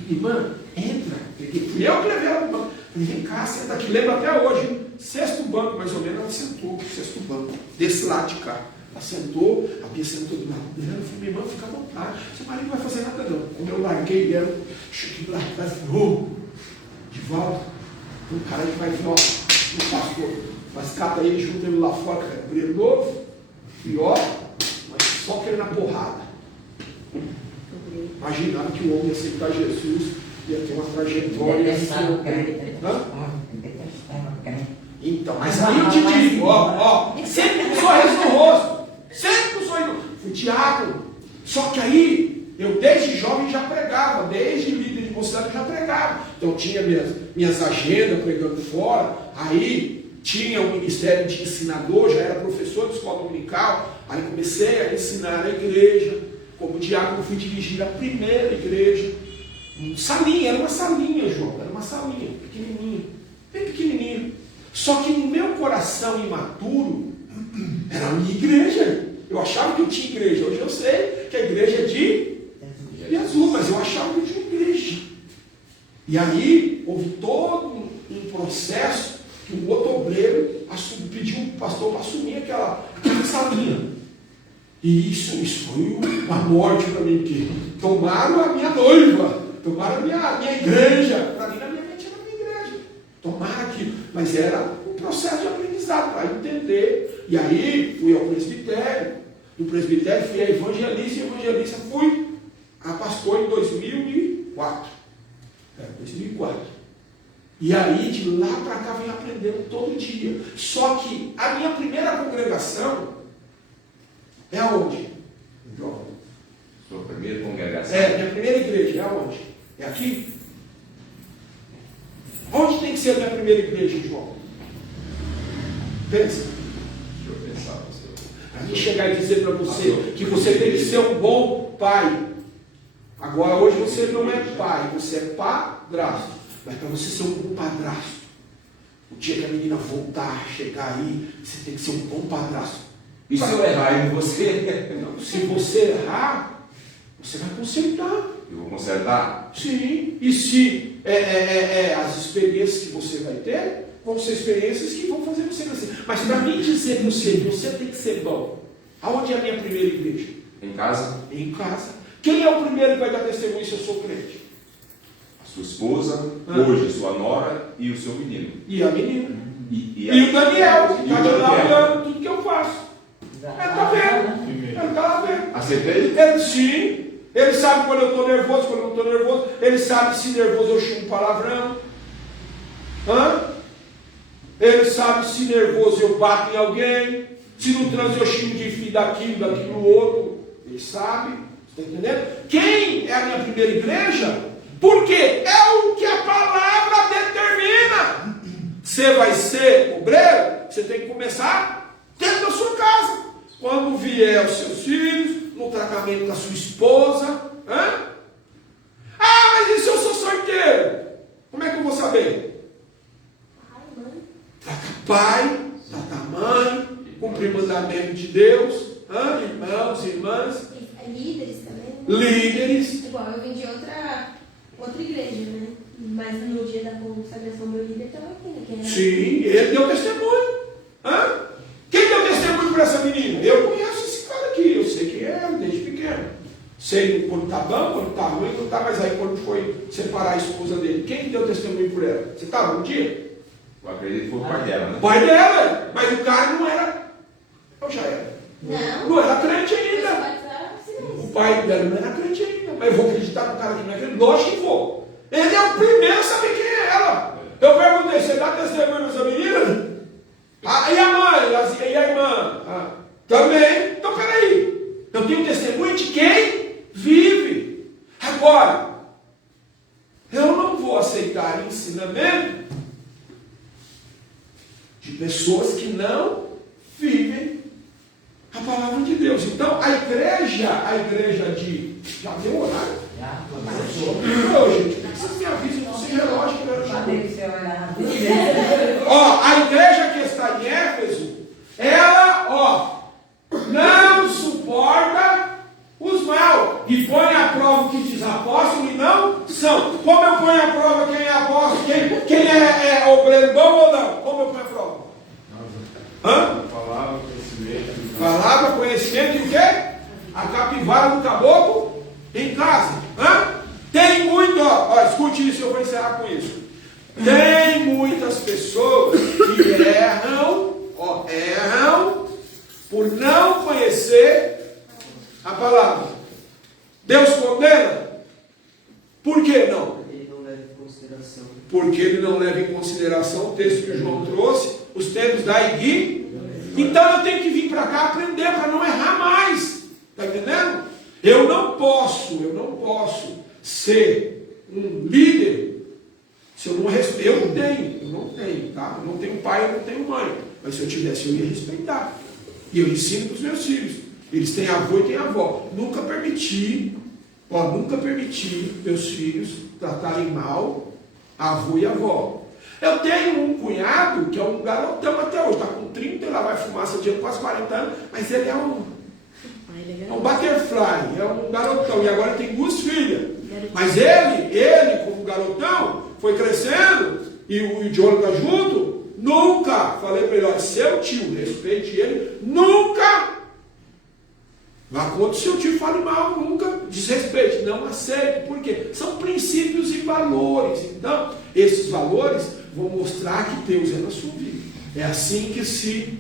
irmã, entra. Fui eu que levei ela no banco. Falei, vem cá, senta aqui. Lembro até hoje. Sexto banco, mais ou menos, ela sentou. Sexto banco. Desse lado de cá. Ela sentou, a Bia sentou do lado dela. Eu falei, minha irmã, fica à vontade. Seu marido não vai fazer nada não. Quando eu larguei ela, cheguei lá atrás, de volta. O cara que vai vir, ó, o pastor. Mas cata ele, junta ele lá fora, cabreiro novo. E ó, mas só querendo a porrada. Imaginava que o homem ia aceitar Jesus, ia ter uma trajetória assim. Então, mas aí eu te digo, ó, sempre com um sorriso no rosto. Sempre com um sorriso no rosto. Fui diácono. Só que aí, eu desde jovem já pregava, desde líder de mocidade eu já pregava. Então tinha minhas agendas pregando fora, aí tinha um ministério de ensinador, já era professor de escola dominical, aí comecei a ensinar a igreja. Como diácono fui dirigir a primeira igreja. Salinha, era uma salinha, João, era uma salinha, pequenininha, bem pequenininha. Só que no meu coração imaturo, era a minha igreja. Eu achava que eu tinha igreja. Hoje eu sei que a igreja é de Jesus, mas eu achava que eu tinha igreja. E aí, houve todo um processo que um outro obreiro pediu o pastor para assumir aquela salinha. E isso foi uma morte para mim, porque tomaram a minha noiva, tomaram a minha igreja. Para mim, na minha mente, era a minha igreja. Tomaram aquilo. Mas era um processo de aprendizado para entender. E aí, fui ao presbitério. Do presbitério, fui a evangelista. E evangelista fui a pastor em 2004. 2004. E aí, de lá para cá, vem aprendendo todo dia. Só que a minha primeira congregação é aonde? João? Sua primeira congregação? Minha primeira igreja é aonde? É aqui? Onde tem que ser a minha primeira igreja, João? Pensa. Deixa eu pensar, pastor. A gente chegar e dizer para você que você tem que ser um bom pai. Agora, hoje você não é pai, você é padrasto. Mas para você ser um bom padrasto, o dia que a menina voltar, chegar aí, você tem que ser um bom padrasto. E se eu errar em você? Não, se você errar, você vai consertar. Eu vou consertar? Sim. E se as experiências que você vai ter vão ser experiências que vão fazer você crescer. Mas para mim dizer para você tem que ser bom. Aonde é a minha primeira igreja? Em casa? Em casa. Quem é o primeiro que vai dar testemunho se eu sou crente? A sua esposa, hoje sua nora e o seu menino. E a menina. E o Daniel, que está de lá Daniel. olhando tudo que eu faço. Ele está vendo. Ele está lá vendo. Aceitei? Sim. Ele sabe quando eu estou nervoso, quando eu não estou nervoso. Ele sabe se nervoso eu xingo palavrão. Ele sabe se nervoso eu bato em alguém. Se no trânsito eu xingo de filho daquilo outro. Ele sabe. Está entendendo? Quem é a minha primeira igreja? Porque é o que a palavra determina. Você vai ser obreiro, você tem que começar dentro da sua casa. Quando vier os seus filhos, no tratamento da sua esposa. Mas e se eu sou solteiro? Como é que eu vou saber? Trata pai, trata mãe, cumprir mandamento de Deus. Irmãos, irmãs. Líderes também. Líderes. Igual eu vim de outra igreja, né? Mas no dia da consagração, meu líder estava aqui, né? Quem era? Sim, ele deu testemunho. Quem deu testemunho para essa menina? Eu conheço esse cara aqui, eu sei quem é, desde pequeno. Sei quando está bom, quando está ruim, não está mais aí quando foi separar a esposa dele. Quem deu testemunho por ela? Você estava um dia? Eu acredito que foi o pai dela, né? O pai dela, mas o cara não era. Eu já era. Não era crente ainda. O pai dela não era crente ainda. Mas eu vou acreditar no cara que não é crente? Lógico que vou. Ele é o primeiro a saber quem é ela. Eu perguntei, você dá testemunho nessa menina? E a mãe? E a irmã? Também. Então, peraí. Eu tenho testemunho de quem vive. Agora, eu não vou aceitar ensinamento de pessoas que não vivem a palavra de Deus. Então, a igreja de... Já deu horário? Não, gente, por que vocês me avisam? Sem relógio que eu a igreja que está em Éfeso, ela, não suporta os maus e põe à prova o que diz apóstolo e não são. Como eu ponho à prova quem é apóstolo, quem é obreiro bom ou não? Como eu ponho à prova? Palavra, conhecimento e o quê? A capivara do caboclo em casa. Tem muito, escute isso, eu vou encerrar com isso. Tem muitas pessoas que erram por não conhecer a palavra. Deus condena? Por que não? Ele não leva em consideração. Porque ele não leva em consideração o texto que o João trouxe, os tempos da igreja. Então eu tenho que vir para cá aprender para não errar mais. Está entendendo? Eu não posso ser um líder se eu não respeito. Eu não tenho, tá? Eu não tenho pai, eu não tenho mãe. Mas se eu tivesse, eu ia respeitar. E eu ensino para os meus filhos. Eles têm avô e têm avó. Nunca permiti meus filhos tratarem mal avô e avó. Eu tenho um cunhado que é um garotão até hoje, está com 30, lá vai fumar seu dia quase 40 anos, mas ele é um butterfly, é um garotão, e agora tem 2 filhas. Mas ele como garotão, foi crescendo, e o Diogo está junto, nunca, falei para ele, olha, seu tio, respeite ele, nunca vá contra o seu tio, fale mal, nunca desrespeite, não aceite, por quê? São princípios e valores. Então, esses valores vão mostrar que Deus é na sua vida. É assim que se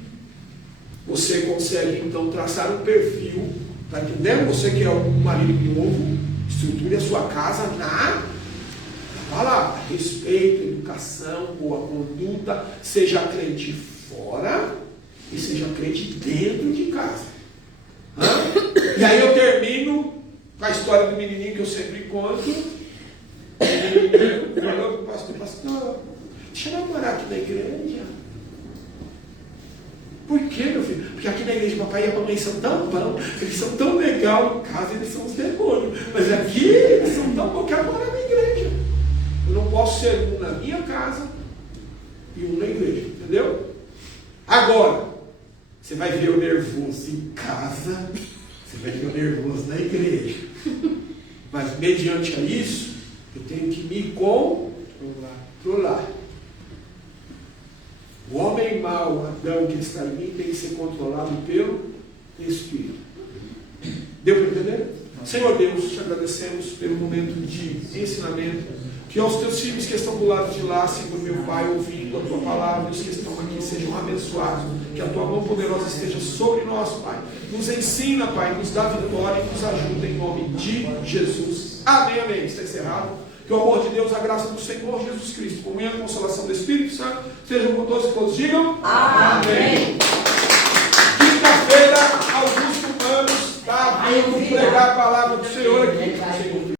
você consegue então traçar um perfil, tá entendendo? Você que é um marido novo, estruture a sua casa na palavra, respeito, educação, boa conduta, seja crente fora e seja crente dentro de casa. E aí eu termino com a história do menininho que eu sempre conto. Ele falou para o pastor, deixa eu namorar aqui na igreja. Por quê, meu filho? Porque aqui na igreja papai e a mamãe são tão bons, eles são tão legal, em casa eles são os demônios. Mas aqui eles são tão bons que agora é na igreja. Eu não posso ser um na minha casa e um na igreja, entendeu? Agora, você vai ver o nervoso em casa, você vai ver o nervoso na igreja. Mas mediante a isso, eu tenho que me controlar. O homem mau, Adão, que está em mim, tem que ser controlado pelo Espírito. Deu para entender? Senhor Deus, te agradecemos pelo momento de ensinamento. Que aos teus filhos que estão do lado de lá, Senhor meu Pai, ouvindo a tua palavra, os que estão aqui sejam abençoados. abençoados. Que a tua mão poderosa esteja sobre nós, Pai. Nos ensina, Pai, nos dá vitória e nos ajuda em nome de Jesus. Amém, amém. Está encerrado. Que o amor de Deus, a graça do Senhor Jesus Cristo, comunhão e a consolação do Espírito Santo, sejam com todos e todos digam amém. Quinta-feira, Augusto Manos está vindo pregar a palavra do